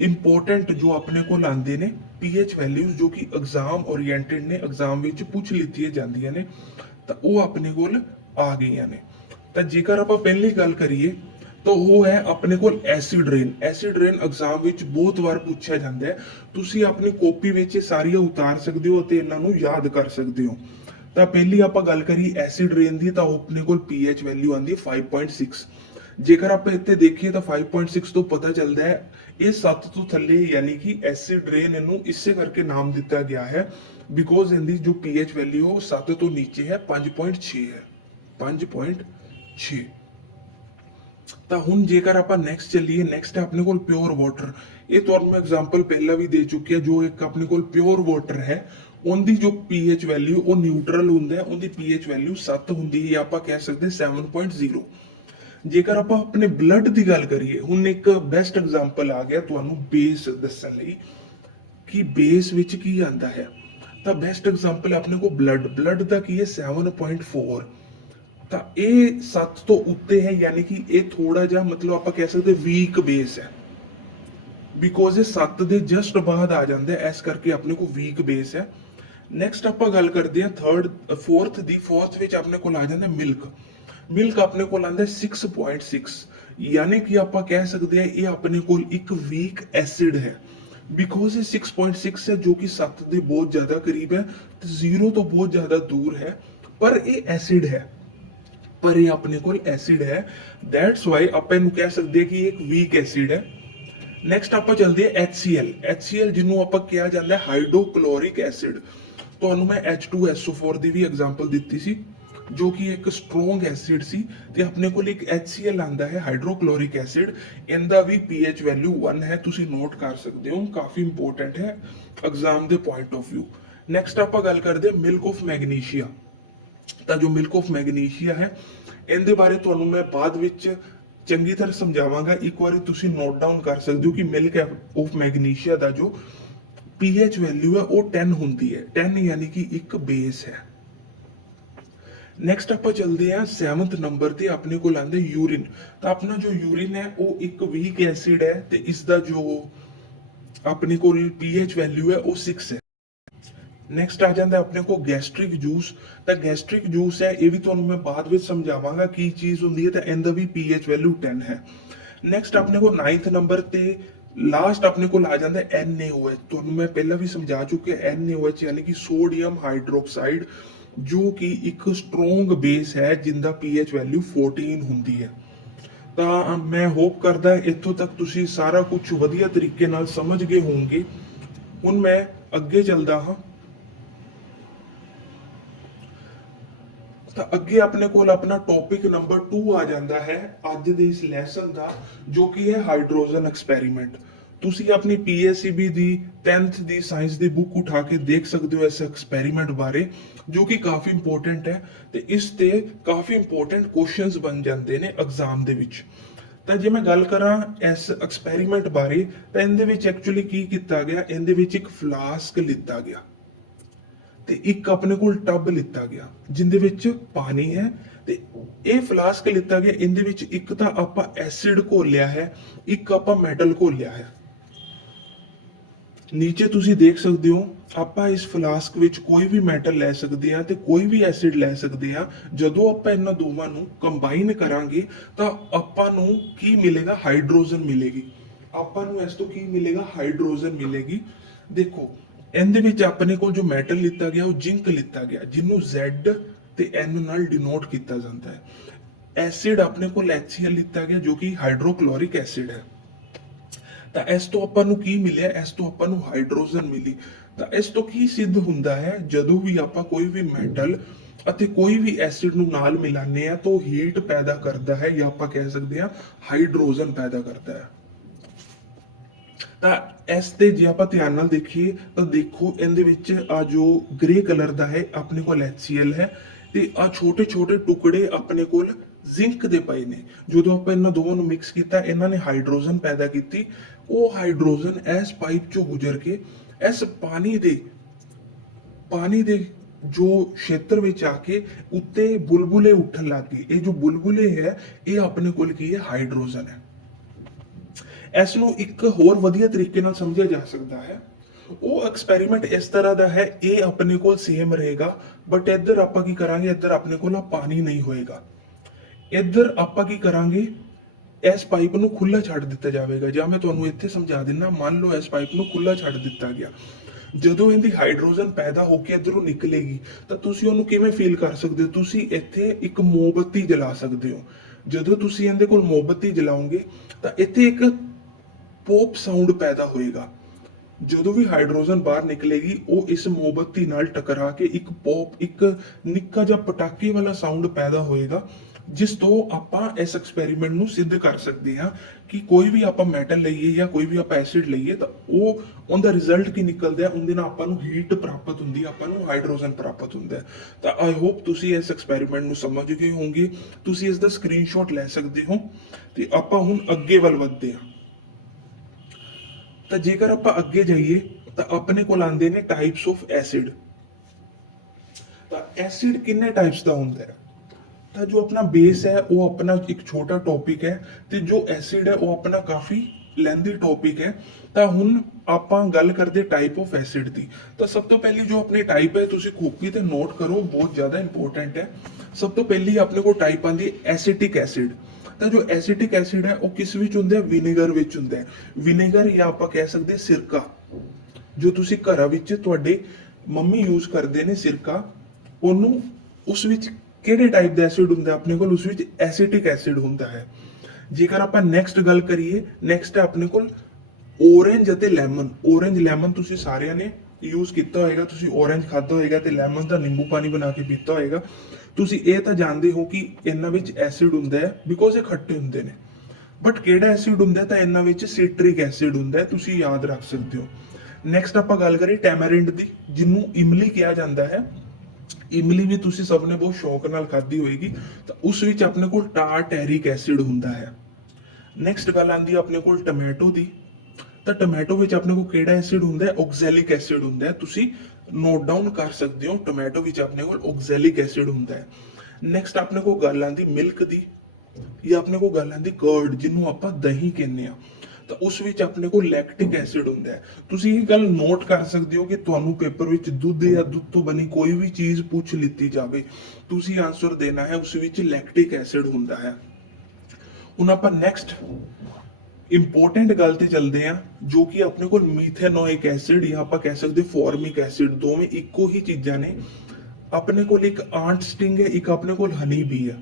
ਇੰਪੋਰਟੈਂਟ ਜੋ ਆਪਣੇ ਕੋਲ ਆਉਂਦੇ ਨੇ ਪੀਐਚ ਵੈਲਿਊਜ਼ ਜੋ ਕਿ ਐਗਜ਼ਾਮ ਓਰੀਐਂਟਡ ਨੇ, ਐਗਜ਼ਾਮ ਵਿੱਚ ਪੁੱਛ ਲਿੱਤੀਆਂ ਜਾਂਦੀਆਂ ਨੇ, ਤਾਂ ਉਹ ਆਪਣੇ ਕੋਲ ਆ ਗਈਆਂ ਨੇ। ਤਾਂ ਜੇਕਰ ਆਪਾਂ ਪਹਿਲੀ ਗੱਲ ਕਰੀਏ ਤਾਂ ਉਹ ਹੈ ਆਪਣੇ ਕੋਲ acid rain. Acid rain exam ਵਿੱਚ ਬਹੁਤ ਵਾਰ ਪੁੱਛਿਆ ਜਾਂਦਾ ਹੈ। ਤੁਸੀਂ ਆਪਣੀ ਕਾਪੀ ਵਿੱਚ ਇਹ ਸਾਰੀਆਂ ਉਤਾਰ ਸਕਦੇ ਹੋ ਅਤੇ ਇਹਨਾਂ ਨੂੰ ਯਾਦ ਕਰ ਸਕਦੇ ਹੋ। ਤਾਂ ਪਹਿਲੀ ਆਪਾਂ ਗੱਲ ਕਰੀ ਐਸਿਡ ਰੇਨ ਦੀ ਤਾਂ ਆਪਣੇ ਕੋਲ ਪੀਐਚ ਵੈਲਿਊ ਆਉਂਦੀ ਹੈ 5.6। ਜੇਕਰ ਆਪਾਂ ਇੱਥੇ ਦੇਖੀਏ ਤਾਂ 5.6 ਤੋਂ ਪਤਾ ਚੱਲਦਾ ਹੈ ਇਹ 7 ਤੋਂ ਥੱਲੇ, ਯਾਨੀ ਕਿ ਐਸਿਡ ਰੇਨ ਇਹਨੂੰ ਇਸੇ ਕਰਕੇ ਨਾਮ ਦਿੱਤਾ ਗਿਆ ਹੈ ਬਿਕੋਜ਼ ਇਹਦੀ ਜੋ ਪੀਐਚ ਵੈਲਿਊ 7 ਤੋਂ ਨੀਚੇ ਹੈ 5.6 ਹੈ 5.6। ਤਾਂ ਹੁਣ ਜੇਕਰ ਆਪਾਂ ਨੈਕਸਟ ਚੱਲੀਏ, ਨੈਕਸਟ ਹੈ ਆਪਣੇ ਕੋਲ ਪਿਓਰ ਵਾਟਰ। ਇਹ ਤੁਹਾਨੂੰ ਮੈਂ ਐਗਜ਼ਾਮਪਲ ਪਹਿਲਾਂ ਵੀ ਦੇ ਚੁੱਕਿਆ। ਜੋ ਇੱਕ ਆਪਣੇ ਕੋਲ ਪਿਓਰ ਵਾਟਰ ਹੈ ਉਹਦੀ ਜੋ ਪੀਐਚ ਵੈਲਿਊ ਉਹ ਨਿਊਟਰਲ ਹੁੰਦਾ ਹੈ, ਉਹਦੀ ਪੀਐਚ ਵੈਲਿਊ 7 ਹੁੰਦੀ ਹੈ ਜਾਂ ਆਪਾਂ ਕਹਿ ਸਕਦੇ 7.0। ਜੇਕਰ ਆਪਾਂ ਆਪਣੇ ਬਲੱਡ ਦੀ ਗੱਲ ਕਰੀਏ, ਹੁਣ ਇੱਕ ਬੈਸਟ ਐਗਜ਼ਾਮਪਲ ਆ ਗਿਆ ਤੁਹਾਨੂੰ ਬੇਸ ਦੱਸਣ ਲਈ ਕਿ ਬੇਸ ਵਿੱਚ ਕੀ ਆਂਦਾ ਹੈ। ਤਾਂ ਬੈਸਟ ਐਗਜ਼ਾਮਪਲ ਆਪਣੇ ਕੋਲ ਬਲੱਡ ਦਾ ਕੀ ਹੈ 7.4। ਤਾਂ ਇਹ 7 ਤੋਂ ਉੱਤੇ ਹੈ, ਯਾਨੀ ਕਿ ਇਹ ਥੋੜਾ ਜਿਹਾ ਮਤਲਬ ਆਪਾਂ ਕਹਿ ਸਕਦੇ ਵੀਕ ਬੇਸ ਹੈ, ਬਿਕੋਜ਼ ਇਹ 7 ਦੇ ਜਸਟ ਬਾਅਦ ਆ ਜਾਂਦਾ ਹੈ, ਇਸ ਕਰਕੇ ਆਪਣੇ ਕੋਲ ਵੀਕ ਬੇਸ ਹੈ। ਨੈਕਸਟ ਆਪਾਂ ਗੱਲ ਕਰਦੇ ਹਾਂ ਫੋਰਥ ਦੀ। ਫੋਰਥ ਵਿੱਚ ਆਪਣੇ ਕੋਲ ਆ ਜਾਂਦਾ ਮਿਲਕ। ਮਿਲਕ ਆਪਣੇ ਕੋਲ ਆਂਦਾ 6.6, ਯਾਨੀ ਕਿ ਆਪਾਂ ਕਹਿ ਸਕਦੇ ਹਾਂ ਇਹ ਆਪਣੇ ਕੋਲ ਇੱਕ ਵੀਕ ਐਸਿਡ ਹੈ, ਬਿਕੋਜ਼ ਇਹ 6.6 ਹੈ ਜੋ ਕਿ 7 ਦੇ ਬਹੁਤ ਜ਼ਿਆਦਾ ਕਰੀਬ ਹੈ ਤੇ 0 ਤੋਂ ਬਹੁਤ ਜ਼ਿਆਦਾ ਦੂਰ ਹੈ, ਪਰ ਇਹ ਐਸਿਡ ਹੈ, ਪਰ ਇਹ ਆਪਣੇ ਕੋਲ ਐਸਿਡ ਹੈ। ਦੈਟਸ ਵਾਈ ਆਪਾਂ ਇਹਨੂੰ ਕਹਿ ਸਕਦੇ ਹਾਂ ਕਿ ਇਹ ਇੱਕ ਵੀਕ ਐਸਿਡ ਹੈ। ਨੈਕਸਟ ਆਪਾਂ ਚੱਲਦੇ ਹਾਂ HCl। HCl ਜਿਹਨੂੰ ਆਪਾਂ ਕਿਹਾ ਜਾਂਦਾ ਹੈ ਹਾਈਡਰੋਕਲੋਰਿਕ ਐਸਿਡ। ਤੁਹਾਨੂੰ ਮੈਂ H2SO4 ਦੀ ਵੀ ਐਗਜ਼ਾਮਪਲ ਦਿੱਤੀ ਸੀ, ਜੋ ਕਿ ਇੱਕ ਸਟਰੋਂਗ ਐਸਿਡ ਸੀ, ਤੇ ਆਪਣੇ ਕੋਲ ਇੱਕ HCl ਆਂਦਾ ਹੈ ਹਾਈਡਰੋਕਲੋਰਿਕ ਐਸਿਡ। ਇਹਦਾ ਵੀ pH ਵੈਲਿਊ 1 ਹੈ, ਤੁਸੀਂ ਨੋਟ ਕਰ ਸਕਦੇ ਹੋ, ਕਾਫੀ ਇੰਪੋਰਟੈਂਟ ਹੈ ਐਗਜ਼ਾਮ ਦੇ ਪੁਆਇੰਟ ਆਫ View। ਨੈਕਸਟ ਆਪਾਂ ਗੱਲ ਕਰਦੇ ਹਾਂ ਮਿਲਕ ਆਫ ਮੈਗਨੀਸ਼ੀਆ। ਤਾਂ ਜੋ ਮਿਲਕ ਆਫ ਮੈਗਨੀਸ਼ੀਆ ਹੈ, ਇਹਦੇ ਬਾਰੇ ਤੁਹਾਨੂੰ ਮੈਂ ਬਾਅਦ ਵਿੱਚ ਚੰਗੀ ਤਰ੍ਹਾਂ ਸਮਝਾਵਾਂਗਾ। ਇੱਕ ਵਾਰੀ ਤੁਸੀਂ ਨੋਟ ਡਾਊਨ ਕਰ ਸਕਦੇ ਹੋ ਕਿ ਮਿਲਕ ਆਫ ਮੈਗਨੀਸ਼ੀਆ ਦਾ ਜੋ pH ਵੈਲਿਊ ਹੈ ਉਹ 10 ਹੁੰਦੀ ਹੈ। 10 ਯਾਨੀ ਕਿ ਇੱਕ ਬੇਸ ਹੈ। ਨੈਕਸਟ ਆਪਾਂ ਚੱਲਦੇ ਹਾਂ 7th ਨੰਬਰ ਤੇ, ਆਪਣੇ ਕੋਲ ਆਂਦੇ ਯੂਰਿਨ। ਤਾਂ ਆਪਣਾ ਜੋ ਯੂਰਿਨ ਹੈ ਉਹ ਇੱਕ ਵੀਕ ਐਸਿਡ ਹੈ ਤੇ ਇਸ ਦਾ ਜੋ ਆਪਣੇ ਕੋਲ pH ਵੈਲਿਊ ਹੈ ਉਹ 6 ਹੈ। ਨੈਕਸਟ ਆ ਜਾਂਦਾ ਆਪਣੇ ਕੋਲ ਗੈਸਟ੍ਰਿਕ ਜੂਸ। ਤਾਂ ਗੈਸਟ੍ਰਿਕ ਜੂਸ ਹੈ, ਇਹ ਵੀ ਤੁਹਾਨੂੰ ਮੈਂ ਬਾਅਦ ਵਿੱਚ ਸਮਝਾਵਾਂਗਾ ਕੀ ਚੀਜ਼ ਹੁੰਦੀ ਹੈ, ਤਾਂ ਇਹਦਾ ਵੀ pH ਵੈਲਿਊ 10 ਹੈ। ਨੈਕਸਟ ਆਪਣੇ ਕੋਲ 9th ਨੰਬਰ ਤੇ ਲਾਸਟ ਆਪਣੇ ਕੋਲ ਆ ਜਾਂਦਾ NaOH। ਤੁਹਾਨੂੰ ਮੈਂ ਪਹਿਲਾਂ ਵੀ ਸਮਝਾ ਚੁੱਕਿਆ, NaOH ਯਾਨੀ ਕਿ ਸੋਡੀਅਮ ਹਾਈਡਰੋਕਸਾਈਡ, ਜੋ ਕਿ ਇੱਕ ਸਟਰੋਂਗ ਬੇਸ ਹੈ ਜਿੰਦਾ pH ਵੈਲਿਊ 14 ਹੁੰਦੀ ਹੈ। ਤਾਂ ਮੈਂ ਹੋਪ ਕਰਦਾ ਇੱਥੋਂ ਤੱਕ ਤੁਸੀਂ ਸਾਰਾ ਕੁਝ ਵਧੀਆ ਤਰੀਕੇ ਨਾਲ ਸਮਝ ਗਏ ਹੋਵੋਗੇ। ਹੁਣ ਮੈਂ ਅੱਗੇ ਚੱਲਦਾ ਹਾਂ। ਤਾਂ ਅੱਗੇ ਆਪਣੇ ਕੋਲ ਆਪਣਾ ਟੌਪਿਕ ਨੰਬਰ 2 ਆ ਜਾਂਦਾ ਹੈ ਅੱਜ ਦੇ ਇਸ ਲੈਸਨ ਦਾ, ਜੋ ਕਿ ਹੈ ਹਾਈਡਰੋਜਨ ਐਕਸਪੈਰੀਮੈਂਟ। ਤੁਸੀਂ ਆਪਣੀ PSCB ਦੀ 10th ਦੀ ਸਾਇੰਸ ਦੀ ਬੁੱਕ ਉਠਾ ਕੇ ਦੇਖ ਸਕਦੇ ਹੋ ਇਸ ਐਕਸਪੈਰੀਮੈਂਟ ਬਾਰੇ, ਜੋ ਕਿ ਕਾਫੀ ਇੰਪੋਰਟੈਂਟ ਹੈ ਤੇ ਇਸ ਤੇ ਕਾਫੀ ਇੰਪੋਰਟੈਂਟ ਕੁਐਸਚਨਸ ਬਣ ਜਾਂਦੇ ਨੇ ਐਗਜ਼ਾਮ ਦੇ ਵਿੱਚ। ਤਾਂ ਜੇ ਮੈਂ ਗੱਲ ਕਰਾਂ ਇਸ ਐਕਸਪੈਰੀਮੈਂਟ ਬਾਰੇ, ਤਾਂ ਇਹਦੇ ਵਿੱਚ ਐਕਚੁਅਲੀ ਕੀ ਕੀਤਾ ਗਿਆ, ਇਹਦੇ ਵਿੱਚ ਇੱਕ ਫਲਾਸਕ ਲਿੱਤਾ ਗਿਆ ਤੇ ਇੱਕ ਆਪਣੇ ਕੋਲ ਟੱਬ ਲਿੱਤਾ ਗਿਆ ਜਿੰਦੇ ਵਿੱਚ ਪਾਣੀ ਹੈ, ਤੇ ਇਹ ਫਲਾਸਕ ਲਿੱਤਾ ਗਿਆ। ਇਹਦੇ ਵਿੱਚ ਇੱਕ ਤਾਂ ਆਪਾਂ ਐਸਿਡ ਘੋਲਿਆ ਹੈ, ਇੱਕ ਆਪਾਂ ਮੈਟਲ ਘੋਲਿਆ ਹੈ। ਨੀਚੇ ਤੁਸੀਂ ਦੇਖ ਸਕਦੇ ਹੋ, ਆਪਾਂ ਇਸ ਫਲਾਸਕ ਵਿੱਚ ਕੋਈ ਵੀ ਮੈਟਲ ਲੈ ਸਕਦੇ ਹਾਂ ਤੇ ਕੋਈ ਵੀ ਐਸਿਡ ਲੈ ਸਕਦੇ ਹਾਂ। ਜਦੋਂ ਆਪਾਂ ਇਹਨਾਂ ਦੋਵਾਂ ਨੂੰ ਕੰਬਾਈਨ ਕਰਾਂਗੇ ਤਾਂ ਆਪਾਂ ਨੂੰ ਕੀ ਮਿਲੇਗਾ, ਹਾਈਡਰੋਜਨ ਮਿਲੇਗੀ। ਆਪਾਂ ਨੂੰ ਇਸ ਤੋਂ ਕੀ ਮਿਲੇਗਾ, ਹਾਈਡਰੋਜਨ ਮਿਲੇਗੀ। ਦੇਖੋ ਇਹਦੇ ਵਿੱਚ ਆਪਣੇ ਕੋਲ ਜੋ ਮੈਟਲ ਲਿੱਤਾ ਗਿਆ ਉਹ ਜ਼ਿੰਕ ਲਿੱਤਾ ਗਿਆ, ਜਿਹਨੂੰ Z ਤੇ N ਨਾਲ ਡਿਨੋਟ ਕੀਤਾ ਜਾਂਦਾ ਹੈ। ਐਸਿਡ ਆਪਣੇ ਕੋਲ HCl ਲਿੱਤਾ ਗਿਆ, ਜੋ ਕਿ ਹਾਈਡਰੋਕਲੋਰਿਕ ਐਸਿਡ ਹੈ। ਤਾਂ ਇਸ ਤੋਂ ਆਪਾਂ ਨੂੰ ਕੀ ਮਿਲਿਆ, ਇਸ ਤੋਂ ਆਪਾਂ ਨੂੰ ਹਾਈਡਰੋਜਨ ਮਿਲੀ। ਤਾਂ ਇਸ ਤੋਂ ਕੀ ਸਿੱਧ ਹੁੰਦਾ ਹੈ, ਜਦੋਂ ਵੀ ਆਪਾਂ ਕੋਈ ਵੀ ਮੈਟਲ ਅਤੇ ਕੋਈ ਵੀ ਐਸਿਡ ਨੂੰ ਨਾਲ ਮਿਲਾਉਂਦੇ ਆ ਤਾਂ ਉਹ ਹੀਟ ਪੈਦਾ ਕਰਦਾ ਹੈ, ਜਾਂ ਆਪਾਂ ਕਹਿ ਸਕਦੇ ਹਾਂ ਹਾਈਡਰੋਜਨ ਪੈਦਾ ਕਰਦਾ ਹੈ। ਤਾਂ ਇਸ ਤੇ ਜੇ ਆਪਾਂ ਧਿਆਨ ਨਾਲ ਦੇਖੀਏ ਤਾਂ ਦੇਖੋ ਇਹਦੇ ਵਿੱਚ ਆ ਜੋ ਗ੍ਰੇ ਕਲਰ ਦਾ ਹੈ ਆਪਣੇ ਕੋਲ HCl ਹੈ, ਤੇ ਆ ਛੋਟੇ ਛੋਟੇ ਟੁਕੜੇ ਆਪਣੇ ਕੋਲ ਜ਼ਿੰਕ ਦੇ ਪਏ ਨੇ। ਜਦੋਂ ਆਪਾਂ ਇਹਨਾਂ ਦੋਵਾਂ ਨੂੰ ਮਿਕਸ ਕੀਤਾ, ਇਹਨਾਂ ਨੇ ਹਾਈਡਰੋਜਨ ਪੈਦਾ ਕੀਤੀ। ਉਹ ਹਾਈਡਰੋਜਨ ਇਸ ਪਾਈਪ ਚੋਂ ਗੁਜ਼ਰ ਕੇ ਇਸ ਪਾਣੀ ਦੇ ਜੋ ਖੇਤਰ ਵਿੱਚ ਆ ਕੇ ਉੱਤੇ ਬੁਲਬੁਲੇ ਉੱਠਣ ਲੱਗ ਗਏ। ਇਹ ਜੋ ਬੁਲਬੁਲੇ ਹੈ ਇਹ ਆਪਣੇ ਕੋਲ ਕੀ ਹੈ, ਹਾਈਡਰੋਜਨ ਹੈ। ਇਸ ਨੂੰ ਇੱਕ ਹੋਰ ਵਧੀਆ ਤਰੀਕੇ ਨਾਲ ਸਮਝਿਆ ਜਾ ਸਕਦਾ ਹੈ। ਉਹ ਐਕਸਪੈਰੀਮੈਂਟ ਇਸ ਤਰ੍ਹਾਂ ਦਾ ਹੈ, ਇਹ ਆਪਣੇ ਕੋਲ ਸੇਮ ਰਹੇਗਾ, ਬਟ ਇੱਧਰ ਆਪਾਂ ਕੀ ਕਰਾਂਗੇ, ਇੱਧਰ ਆਪਣੇ ਕੋਲ ਪਾਣੀ ਨਹੀਂ ਹੋਏਗਾ। ਇੱਧਰ ਆਪਾਂ ਕੀ ਕਰਾਂਗੇ, ਇਸ ਪਾਈਪ ਨੂੰ ਖੁੱਲਾ ਛੱਡ ਦਿੱਤਾ ਜਾਵੇਗਾ। ਜਾਂ ਮੈਂ ਤੁਹਾਨੂੰ ਇੱਥੇ ਸਮਝਾ ਦਿੰਦਾ, ਮੰਨ ਲਓ ਇਸ ਪਾਈਪ ਨੂੰ ਖੁੱਲਾ ਛੱਡ ਦਿੱਤਾ ਗਿਆ। ਜਦੋਂ ਇਹਦੀ ਹਾਈਡਰੋਜਨ ਪੈਦਾ ਹੋ ਕੇ ਇੱਧਰੋਂ ਨਿਕਲੇਗੀ ਤਾਂ ਤੁਸੀਂ ਉਹਨੂੰ ਕਿਵੇਂ ਫੀਲ ਕਰ ਸਕਦੇ ਹੋ, ਤੁਸੀਂ ਇੱਥੇ ਇੱਕ ਮੋਮਬੱਤੀ ਜਲਾ ਸਕਦੇ ਹੋ। ਜਦੋਂ ਤੁਸੀਂ ਇਹਦੇ ਕੋਲ ਮੋਮਬੱਤੀ ਜਲਾਓਗੇ ਤਾਂ ਇੱਥੇ ਇੱਕ ਪੌਪ ਸਾਊਂਡ ਪੈਦਾ ਹੋਏਗਾ। ਜਦੋਂ ਵੀ ਹਾਈਡਰੋਜਨ ਬਾਹਰ ਨਿਕਲੇਗੀ ਉਹ ਇਸ ਮੋਮਬੱਤੀ ਨਾਲ ਟਕਰਾ ਕੇ ਇੱਕ ਨਿੱਕਾ ਜਿਹਾ ਪਟਾਕੇ ਵਾਲਾ ਸਾਊਂਡ ਪੈਦਾ ਹੋਏਗਾ, ਜਿਸ ਤੋਂ ਆਪਾਂ ਇਸ ਐਕਸਪੈਰੀਮੈਂਟ ਨੂੰ ਸਿੱਧ ਕਰ ਸਕਦੇ ਹਾਂ ਕਿ ਕੋਈ ਵੀ ਆਪਾਂ ਮੈਟਲ ਲਈਏ ਜਾਂ ਕੋਈ ਵੀ ਆਪਾਂ ਐਸਿਡ ਲਈਏ ਤਾਂ ਉਹਦਾ ਰਿਜ਼ਲਟ ਕੀ ਨਿਕਲਦਾ ਹੈ, ਉਹਦੇ ਨਾਲ ਆਪਾਂ ਨੂੰ ਹੀਟ ਪ੍ਰਾਪਤ ਹੁੰਦੀ ਹੈ, ਆਪਾਂ ਨੂੰ ਹਾਈਡਰੋਜਨ ਪ੍ਰਾਪਤ ਹੁੰਦਾ ਹੈ। ਤਾਂ ਆਈ ਹੋਪ ਤੁਸੀਂ ਇਸ ਐਕਸਪੈਰੀਮੈਂਟ ਨੂੰ ਸਮਝ ਗਏ ਹੋਵੋਗੇ। ਤੁਸੀਂ ਇਸ ਦਾ ਸਕਰੀਨਸ਼ਾਟ ਲੈ ਸਕਦੇ ਹੋ। ਤੇ ਆਪਾਂ ਹੁਣ ਅੱਗੇ ਵੱਲ ਵਧਦੇ ਹਾਂ। ਤਾਂ ਜੇਕਰ ਆਪਾਂ ਅੱਗੇ ਜਾਈਏ ਤਾਂ ਆਪਣੇ ਕੋਲ ਆਉਂਦੇ ਨੇ ਟਾਈਪਸ ਆਫ ਐਸਿਡ। ਤਾਂ ਐਸਿਡ ਕਿੰਨੇ ਟਾਈਪਸ ਦਾ ਹੁੰਦਾ ਹੈ? ਤਾਂ ਜੋ ਆਪਣਾ ਬੇਸ ਹੈ ਉਹ ਆਪਣਾ ਇੱਕ ਛੋਟਾ ਟੌਪਿਕ ਹੈ ਤੇ ਜੋ ਐਸਿਡ ਹੈ ਉਹ ਆਪਣਾ ਕਾਫੀ ਲੈਂਦੀ ਟੌਪਿਕ ਹੈ। ਤਾਂ ਹੁਣ ਆਪਾਂ ਗੱਲ ਕਰਦੇ ਟਾਈਪ ਆਫ ਐਸਿਡ ਦੀ। ਤਾਂ ਸਭ ਤੋਂ ਪਹਿਲੀ ਜੋ ਆਪਣੀ ਟਾਈਪ ਹੈ ਤੁਸੀਂ ਕਾਪੀ ਤੇ ਨੋਟ ਕਰੋ, ਬਹੁਤ ਜ਼ਿਆਦਾ ਇੰਪੋਰਟੈਂਟ ਹੈ। ਸਭ ਤੋਂ ਪਹਿਲੀ ਆਪਣੇ ਕੋਲ ਟਾਈਪ ਆਂਦੀ ਹੈ ਐਸਿਟਿਕ ਐਸਿਡ। ਤਾਂ ਜੋ ਐਸਿਟਿਕ ਐਸਿਡ ਹੈ ਉਹ ਕਿਸ ਵਿੱਚ ਹੁੰਦਾ ਹੈ? ਵਿਨੇਗਰ ਵਿੱਚ ਹੁੰਦਾ ਹੈ। ਵਿਨੇਗਰ ਜਾਂ ਆਪਾਂ ਕਹਿ ਸਕਦੇ ਸਿਰਕਾ, ਜੋ ਤੁਸੀਂ ਘਰਾਂ ਵਿੱਚ ਤੁਹਾਡੇ ਮੰਮੀ ਯੂਜ਼ ਕਰਦੇ ਨੇ ਸਿਰਕਾ, ਉਹਨੂੰ ਉਸ ਵਿੱਚ ਕਿਹੜੇ ਟਾਈਪ ਦਾ ਐਸਿਡ ਹੁੰਦਾ ਆਪਣੇ ਕੋਲ? ਉਸ ਵਿੱਚ ਐਸਿਟਿਕ ਐਸਿਡ ਹੁੰਦਾ ਹੈ। ਜੇਕਰ ਆਪਾਂ ਨੈਕਸਟ ਗੱਲ ਕਰੀਏ, ਨੈਕਸਟ ਹੈ ਆਪਣੇ ਕੋਲ ਔਰੇਂਜ ਅਤੇ ਲੈਮਨ। ਔਰੇਂਜ ਲੈਮਨ ਤੁਸੀਂ ਸਾਰਿਆਂ ਨੇ ਯੂਜ਼ ਕੀਤਾ ਹੋਏਗਾ, ਤੁਸੀਂ ਔਰੇਂਜ ਖਾਧਾ ਹੋਏਗਾ ਤੇ ਲੈਮਨ ਦਾ ਨਿੰਬੂ ਪਾਣੀ ਬਣਾ ਕੇ ਪੀਤਾ ਹੋਏਗਾ। ਤੁਸੀਂ ਇਹ ਤਾਂ ਜਾਣਦੇ ਹੋ ਕਿ ਇਹਨਾਂ ਵਿੱਚ ਐਸਿਡ ਹੁੰਦਾ ਹੈ ਬਿਕੋਜ਼ ਇਹ ਖੱਟੇ ਹੁੰਦੇ ਨੇ। ਬਟ ਕਿਹੜਾ ਐਸਿਡ ਹੁੰਦਾ? ਤਾਂ ਇਹਨਾਂ ਵਿੱਚ ਸਿਟਰਿਕ ਐਸਿਡ ਹੁੰਦਾ ਹੈ, ਤੁਸੀਂ ਯਾਦ ਰੱਖ ਸਕਦੇ ਹੋ। ਨੈਕਸਟ ਆਪਾਂ ਗੱਲ ਕਰੀਏ ਟੈਮਰਿੰਡ ਦੀ, ਜਿਹਨੂੰ ਇਮਲੀ ਕਿਹਾ ਜਾਂਦਾ ਹੈ। ਇਮਲੀ ਵੀ ਤੁਸੀਂ ਸਭ ਨੇ ਬਹੁਤ ਸ਼ੌਕ ਨਾਲ ਖਾਧੀ ਹੋਏਗੀ। ਤਾਂ ਉਸ ਵਿੱਚ ਆਪਣੇ ਕੋਲ ਟਾਰਟੈਰਿਕ ਐਸਿਡ ਹੁੰਦਾ ਹੈ। ਨੈਕਸਟ ਗੱਲ ਆਂਦੀ ਹੈ ਆਪਣੇ ਕੋਲ ਟੋਮੈਟੋ ਦੀ। ਤਾਂ ਟੋਮੈਟੋ ਵਿੱਚ ਆਪਣੇ ਕੋਲ ਕਿਹੜਾ ਐਸਿਡ ਹੁੰਦਾ ਹੈ? ਆਕਜ਼ੈਲਿਕ ਐਸਿਡ ਹੁੰਦਾ ਹੈ। ਤੁਸੀਂ ਨੋਟ ਡਾਊਨ ਕਰ ਸਕਦੇ ਹੋ, ਟੋਮੈਟੋ ਵਿੱਚ ਆਪਣੇ ਕੋਲ ਆਕਜ਼ੈਲਿਕ ਐਸਿਡ ਹੁੰਦਾ ਹੈ। ਨੈਕਸਟ ਆਪਣੇ ਕੋਲ ਗੱਲ ਆਂਦੀ ਮਿਲਕ ਦੀ, ਜਾਂ ਆਪਣੇ ਕੋਲ ਗੱਲ ਆਂਦੀ ਕਰਡ, ਜਿਹਨੂੰ ਆਪਾਂ ਦਹੀਂ ਕਹਿੰਦੇ ਆ। ਤਾਂ ਉਸ ਵਿੱਚ ਆਪਣੇ ਕੋਲ ਲੈਕਟਿਕ ਐਸਿਡ ਹੁੰਦਾ ਹੈ। ਤੁਸੀਂ ਇਹ ਗੱਲ ਨੋਟ ਕਰ ਸਕਦੇ ਹੋ ਕਿ ਤੁਹਾਨੂੰ ਪੇਪਰ ਵਿੱਚ ਦੁੱਧ ਜਾਂ ਦੁੱਧ ਤੋਂ ਬਣੀ ਕੋਈ ਵੀ ਚੀਜ਼ ਪੁੱਛ ਲਿੱਤੀ ਜਾਵੇ, ਤੁਸੀਂ ਆਨਸਰ ਦੇਣਾ ਹੈ ਉਸ ਵਿੱਚ ਲੈਕਟਿਕ ਐਸਿਡ ਹੁੰਦਾ ਹੈ। ਹੁਣ ਆਪਾਂ ਨੈਕਸਟ ਇੰਪੋਰਟੈਂਟ ਗੱਲ ਤੇ ਚੱਲਦੇ ਆ, ਜੋ ਕਿ ਆਪਣੇ ਕੋਲ ਮੀਥੇਨੋਇਕ ਐਸਿਡ ਜਾਂ ਆਪਾਂ ਕਹਿ ਸਕਦੇ ਫਾਰਮਿਕ ਐਸਿਡ, ਦੋਵੇਂ ਇੱਕੋ ਹੀ ਚੀਜ਼ਾਂ ਨੇ। ਆਪਣੇ ਕੋਲ ਇੱਕ ਆਂਟ ਸਟਿੰਗ ਹੈ, ਇੱਕ ਆਪਣੇ ਕੋਲ ਹਨੀ ਬੀ ਹੈ।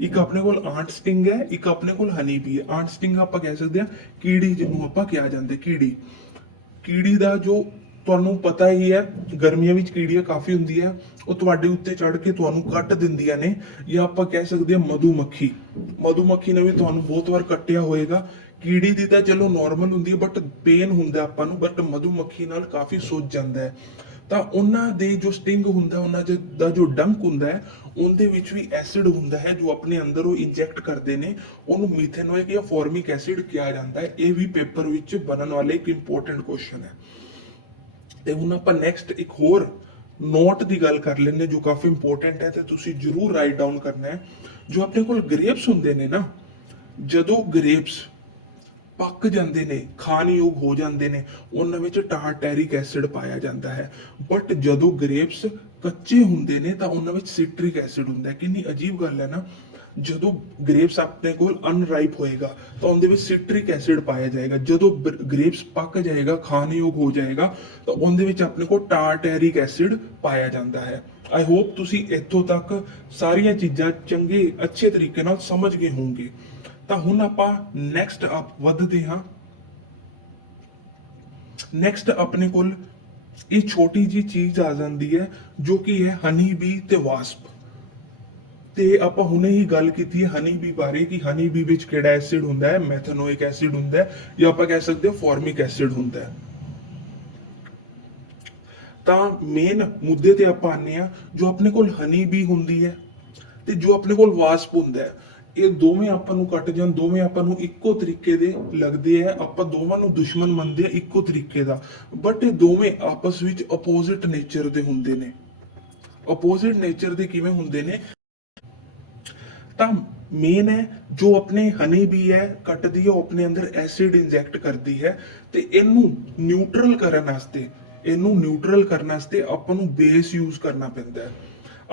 ਇੱਕ ਆਪਣੇ ਕੋਲ ਆਂਟ ਸਟਿੰਗ ਹੈ, ਇੱਕ ਆਪਣੇ ਕੋਲ ਹਨੀ ਬੀ ਹੈ। ਆਂਟ ਸਟਿੰਗ ਆਪਾਂ ਕਹਿ ਸਕਦੇ ਹਾਂ ਕੀੜੀ, ਜਿਹਨੂੰ ਆਪਾਂ ਕਿਹਾ ਜਾਂਦਾ ਕੀੜੀ। ਕੀੜੀ ਦਾ ਜੋ ਤੁਹਾਨੂੰ ਪਤਾ ਹੀ ਹੈ, ਗਰਮੀਆਂ ਵਿੱਚ ਕੀੜੀਆਂ ਕਾਫੀ ਹੁੰਦੀਆਂ, ਉਹ ਤੁਹਾਡੇ ਉੱਤੇ ਚੜ ਕੇ ਤੁਹਾਨੂੰ ਕੱਟ ਦਿੰਦੀਆਂ ਨੇ। ਜਾਂ ਆਪਾਂ ਕਹਿ ਸਕਦੇ ਹਾਂ ਮਧੂਮੱਖੀ। ਮਧੂਮੱਖੀ ਨੇ ਵੀ ਤੁਹਾਨੂੰ ਬਹੁਤ ਵਾਰ ਕੱਟਿਆ ਹੋਏਗਾ। ਕੀੜੀ ਦੀ ਤਾਂ ਚਲੋ ਨਾਰਮਲ ਹੁੰਦੀ ਹੈ, ਬਟ ਪੇਨ ਹੁੰਦਾ ਆਪਾਂ ਨੂੰ, ਬਟ ਮਧੂਮੱਖੀ ਨਾਲ ਕਾਫੀ ਸੁੱਜ ਜਾਂਦਾ ਹੈ। ਤਾਂ ਉਹਨਾਂ ਦੇ ਜੋ ਸਟਿੰਗ ਹੁੰਦਾ, ਉਹਨਾਂ ਦਾ ਜੋ ਡੰਕ ਹੁੰਦਾ ਹੈ, ਉਹਦੇ ਵਿੱਚ ਵੀ ਐਸਿਡ ਹੁੰਦਾ ਹੈ ਜੋ ਆਪਣੇ ਅੰਦਰ ਉਹ ਇੰਜੈਕਟ ਕਰਦੇ ਨੇ। ਉਹਨੂੰ ਮੀਥੇਨੋਇਕ ਜਾਂ ਫਾਰਮਿਕ ਐਸਿਡ ਕਿਹਾ ਜਾਂਦਾ ਹੈ। ਇਹ ਵੀ ਪੇਪਰ ਵਿੱਚ ਬਣਨ ਵਾਲਾ ਇੱਕ ਇੰਪੋਰਟੈਂਟ ਕੁਐਸਚਨ ਹੈ। ਤੇ ਹੁਣ ਆਪਾਂ ਨੈਕਸਟ ਇੱਕ ਹੋਰ ਨੋਟ ਦੀ ਗੱਲ ਕਰ ਲੈਂਦੇ ਜੋ ਕਾਫੀ ਇੰਪੋਰਟੈਂਟ ਹੈ ਤੇ ਤੁਸੀਂ ਜਰੂਰ ਰਾਈਟ ਡਾਊਨ ਕਰਨਾ ਹੈ। ਜੋ ਆਪਣੇ ਕੋਲ ਗ੍ਰੇਪਸ ਹੁੰਦੇ ਨੇ ਨਾ, ਜਦੋਂ ਗ੍ਰੇਪਸ ਪੱਕ ਜਾਂਦੇ ਨੇ, ਖਾਣਯੋਗ ਹੋ ਜਾਂਦੇ ਨੇ, ਉਹਨਾਂ ਵਿੱਚ ਟਾਰਟੈਰਿਕ ਐਸਿਡ ਪਾਇਆ ਜਾਂਦਾ ਹੈ। ਬਟ ਜਦੋਂ ਗ੍ਰੇਪਸ ਕੱਚੇ ਹੁੰਦੇ ਨੇ ਤਾਂ ਉਹਨਾਂ ਵਿੱਚ ਸਿਟਰਿਕ ਐਸਿਡ ਹੁੰਦਾ ਹੈ। ਕਿੰਨੀ ਅਜੀਬ ਗੱਲ ਹੈ ਨਾ। ਜਦੋਂ ਗ੍ਰੇਪਸ ਆਪਣੇ ਕੋਲ ਅਨਰਾਈਪ ਹੋਏਗਾ ਤਾਂ ਉਹਦੇ ਵਿੱਚ ਸਿਟਰਿਕ ਐਸਿਡ ਪਾਇਆ ਜਾਏਗਾ। ਜਦੋਂ ਗ੍ਰੇਪਸ ਪੱਕ ਜਾਏਗਾ, ਖਾਣਯੋਗ ਹੋ ਜਾਏਗਾ, ਤਾਂ ਉਹਦੇ ਵਿੱਚ ਆਪਣੇ ਕੋਲ ਟਾਰਟੈਰਿਕ ਐਸਿਡ ਪਾਇਆ ਜਾਂਦਾ ਹੈ। ਆਈ ਹੋਪ ਤੁਸੀਂ ਇੱਥੋਂ ਤੱਕ ਸਾਰੀਆਂ ਚੀਜ਼ਾਂ ਚੰਗੇ ਅੱਛੇ ਤਰੀਕੇ ਨਾਲ ਸਮਝ ਗਏ ਹੋਵੋਗੇ। ਤਾਂ ਹੁਣ ਆਪਾਂ ਨੈਕਸਟ ਅਪ ਵਧਦੇ ਹਾਂ। ਨੈਕਸਟ ਆਪਣੇ ਕੋਲ ਇਹ ਛੋਟੀ ਜੀ ਚੀਜ਼ ਆ ਜਾਂਦੀ ਹੈ ਜੋ ਕਿ ਹੈ ਹਨੀ ਬੀ ਤੇ ਵਾਸਪ। ਤੇ ਆਪਾਂ ਹੁਣੇ ਹੀ ਗੱਲ ਕੀਤੀ ਹੈ ਹਨੀ ਬੀ ਬਾਰੇ ਕਿ ਹਨੀ ਬੀ ਵਿੱਚ ਕਿਹੜਾ ਐਸਿਡ ਹੁੰਦਾ ਹੈ? ਮੈਥਨੋਇਕ ਐਸਿਡ ਹੁੰਦਾ ਹੈ, ਜਾਂ ਆਪਾਂ ਕਹਿ ਸਕਦੇ ਹਾਂ ਫਾਰਮਿਕ ਐਸਿਡ ਹੁੰਦਾ ਹੈ। ਤਾਂ ਮੇਨ ਮੁੱਦੇ ਤੇ ਆਪਾਂ ਆਨੇ ਆ, ਜੋ ਆਪਣੇ ਕੋਲ ਹਨੀ ਬੀ ਹੁੰਦੀ ਹੈ ਤੇ ਜੋ ਆਪਣੇ ਕੋਲ ਵਾਸਪ ਹੁੰਦਾ ਹੈ, ਇਹ ਦੋਵੇਂ ਆਪਾਂ ਨੂੰ ਕੱਟ ਜਾਣ, ਦੋਵੇਂ ਆਪਾਂ ਨੂੰ ਇੱਕੋ ਤਰੀਕੇ ਦੇ ਲੱਗਦੇ ਆ। ਆਪਾਂ ਦੋਵਾਂ ਨੂੰ ਦੁਸ਼ਮਣ ਮੰਨਦੇ ਆ ਇੱਕੋ ਤਰੀਕੇ ਦਾ, ਬਟ ਇਹ ਦੋਵੇਂ ਆਪਸ ਵਿੱਚ ਆਪੋਜ਼ਿਟ ਨੇਚਰ ਦੇ ਹੁੰਦੇ ਨੇ। ਆਪੋਜ਼ਿਟ ਨੇਚਰ ਦੇ ਕਿਵੇਂ ਹੁੰਦੇ ਨੇ? ਤਾਂ ਮੇਨ ਹੈ ਜੋ ਆਪਣੇ ਹਨੀ ਬੀ ਹੈ ਕੱਟਦੀ ਹੈ, ਉਹ ਆਪਣੇ ਅੰਦਰ ਐਸਿਡ ਇੰਜੈਕਟ ਕਰਦੀ ਹੈ ਤੇ ਇਹਨੂੰ ਨਿਊਟਰਲ ਕਰਨ ਵਾਸਤੇ ਆਪਾਂ ਨੂੰ ਬੇਸ ਯੂਜ਼ ਕਰਨਾ ਪੈਂਦਾ ਹੈ।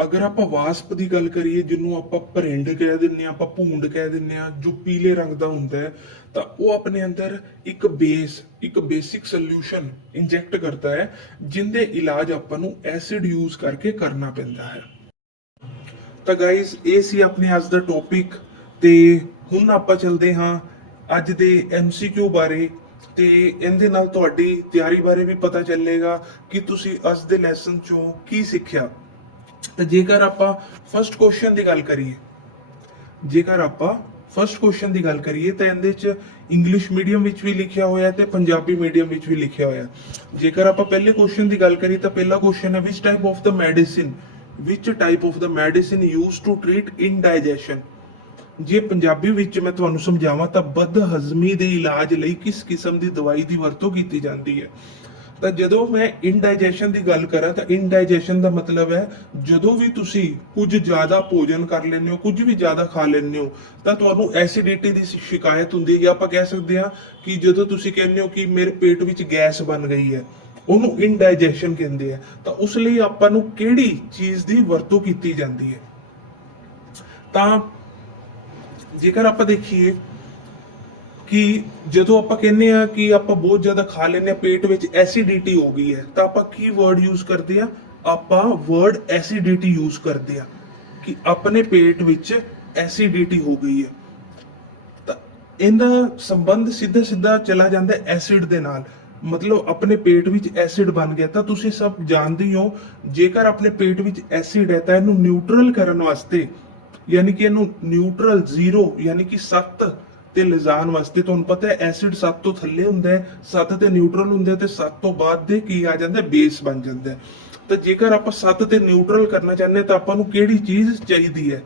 ਅਗਰ ਆਪਾਂ ਵਾਸਪ ਦੀ ਗੱਲ ਕਰੀਏ, ਜਿਹਨੂੰ ਆਪਾਂ ਭਰਿੰਡ ਕਹਿ ਦਿੰਨੇ ਆ, ਆਪਾਂ ਭੂੰਡ ਕਹਿ ਦਿੰਨੇ ਆ, ਜੋ ਪੀਲੇ ਰੰਗ ਦਾ ਹੁੰਦਾ ਹੈ, ਤਾਂ ਉਹ ਆਪਣੇ ਅੰਦਰ ਇੱਕ ਬੇਸਿਕ ਸੋਲੂਸ਼ਨ ਇੰਜੈਕਟ ਕਰਦਾ ਹੈ, ਜਿੰਦੇ ਇਲਾਜ ਆਪਾਂ ਨੂੰ ਐਸਿਡ ਯੂਜ਼ ਕਰਕੇ ਕਰਨਾ ਪੈਂਦਾ ਹੈ। ਤਾਂ ਗਾਇਜ਼ ਇਹ ਸੀ ਆਪਣੇ ਅੱਜ ਦਾ ਟੌਪਿਕ, ਤੇ ਹੁਣ ਆਪਾਂ ਚੱਲਦੇ ਹਾਂ ਅੱਜ ਦੇ MCQ ਬਾਰੇ। ਤੇ ਇਹਦੇ ਨਾਲ ਤੁਹਾਡੀ ਤਿਆਰੀ ਬਾਰੇ ਵੀ ਪਤਾ ਚੱਲੇਗਾ ਕਿ ਤੁਸੀਂ ਅੱਜ ਦੇ ਲੈਸਨ ਚੋਂ ਕੀ ਸਿੱਖਿਆ। ਤਾਂ ਜੇਕਰ ਆਪਾਂ ਫਸਟ ਕੁਐਸਚਨ ਦੀ ਗੱਲ ਕਰੀਏ, ਤਾਂ ਇਹਦੇ ਚ ਇੰਗਲਿਸ਼ ਮੀਡੀਅਮ ਵਿੱਚ ਵੀ ਲਿਖਿਆ ਹੋਇਆ ਤੇ ਪੰਜਾਬੀ ਮੀਡੀਅਮ ਵਿੱਚ ਵੀ ਲਿਖਿਆ ਹੋਇਆ। ਜੇਕਰ ਆਪਾਂ ਪਹਿਲੇ ਕੁਐਸਚਨ ਦੀ ਗੱਲ ਕਰੀਏ ਤਾਂ ਪਹਿਲਾ ਕੁਐਸਚਨ ਹੈ ਵਿਚ type of the medicine used to treat indigestion. ਜੇ ਪੰਜਾਬੀ ਵਿੱਚ ਮੈਂ ਤੁਹਾਨੂੰ ਸਮਝਾਵਾਂ ਤਾਂ ਬਦਹਜ਼ਮੀ ਦੇ ਇਲਾਜ ਲਈ ਕਿਸ ਕਿਸਮ ਦੀ ਦਵਾਈ ਦੀ ਵਰਤੋਂ ਕੀਤੀ ਜਾਂਦੀ ਹੈ? ਤਾਂ ਜਦੋਂ ਮੈਂ ਇਨਡਾਈਜੈਸ਼ਨ ਦੀ ਗੱਲ ਕਰਾਂ ਤਾਂ ਇਨਡਾਈਜੈਸ਼ਨ ਦਾ ਮਤਲਬ ਹੈ ਜਦੋਂ ਵੀ ਤੁਸੀਂ ਕੁਝ ਜ਼ਿਆਦਾ ਭੋਜਨ ਕਰ ਲੈਂਦੇ ਹੋ, ਕੁਝ ਵੀ ਜ਼ਿਆਦਾ ਖਾ ਲੈਂਦੇ ਹੋ, ਤਾਂ ਤੁਹਾਨੂੰ ਐਸਿਡਿਟੀ ਦੀ ਸ਼ਿਕਾਇਤ ਹੁੰਦੀ ਹੈ। ਜਾਂ ਆਪਾਂ ਕਹਿ ਸਕਦੇ ਹਾਂ ਕਿ ਜਦੋਂ ਤੁਸੀਂ ਕਹਿੰਦੇ ਹੋ ਕਿ ਮੇਰੇ ਪੇਟ ਵਿੱਚ ਗੈਸ ਬਣ ਗਈ ਹੈ, ਉਹਨੂੰ ਇਨਡਾਈਜੈਸ਼ਨ ਕਹਿੰਦੇ ਆ। ਤਾਂ ਉਸ ਲਈ ਆਪਾਂ ਨੂੰ ਕਿਹੜੀ ਚੀਜ਼ ਦੀ ਵਰਤੋਂ ਕੀਤੀ ਜਾਂਦੀ ਹੈ? ਤਾਂ ਜੇਕਰ ਆਪਾਂ ਦੇਖੀਏ ਕਿ ਜਦੋਂ ਆਪਾਂ ਕਹਿੰਦੇ ਆ ਕਿ ਆਪਾਂ ਬਹੁਤ ਜ਼ਿਆਦਾ ਖਾ ਲੈਂਦੇ ਆ, ਪੇਟ ਵਿੱਚ ਐਸਿਡਿਟੀ ਹੋ ਗਈ ਹੈ, ਤਾਂ ਆਪਾਂ ਕੀ ਵਰਡ ਯੂਜ਼ ਕਰਦੇ ਆ? ਆਪਾਂ ਵਰਡ ਐਸਿਡਿਟੀ ਯੂਜ਼ ਕਰਦੇ ਆ ਕਿ ਆਪਣੇ ਪੇਟ ਵਿੱਚ ਐਸਿਡਿਟੀ ਹੋ ਗਈ ਹੈ। ਤਾਂ ਇਹਦਾ ਸੰਬੰਧ ਸਿੱਧਾ ਸਿੱਧਾ ਚਲਾ ਜਾਂਦਾ ਐਸਿਡ ਦੇ ਨਾਲ। ਮਤਲਬ ਆਪਣੇ ਪੇਟ ਵਿੱਚ ਐਸਿਡ ਬਣ ਗਿਆ। ਤਾਂ ਤੁਸੀਂ ਸਭ ਜਾਣਦੇ ਹੋ ਜੇਕਰ ਆਪਣੇ ਪੇਟ ਵਿੱਚ ਐਸਿਡ ਹੈ ਤਾਂ ਇਹਨੂੰ ਨਿਊਟਰਲ ਕਰਨ ਵਾਸਤੇ, ਯਾਨੀ ਕਿ ਇਹਨੂੰ ਨਿਊਟਰਲ 0 ਯਾਨੀ ਕਿ 7 ਤੇ ਲਿਜਾਣ ਵਾਸਤੇ, ਤੁਹਾਨੂੰ ਪਤਾ ਹੈ ਐਸਿਡ 7 ਤੋਂ ਥੱਲੇ ਹੁੰਦਾ ਹੈ, 7 ਤੇ ਨਿਊਟਰਲ ਹੁੰਦਾ ਹੈ, ਤੇ 7 ਤੋਂ ਬਾਅਦ ਦੇ ਕੀ ਆ ਜਾਂਦਾ? ਬੇਸ ਬਣ ਜਾਂਦਾ ਹੈ। ਤਾਂ ਜੇਕਰ ਆਪਾਂ 7 ਤੇ ਨਿਊਟਰਲ ਕਰਨਾ ਚਾਹੁੰਦੇ ਤਾਂ ਆਪਾਂ ਨੂੰ ਕਿਹੜੀ ਚੀਜ਼ ਚਾਹੀਦੀ ਹੈ?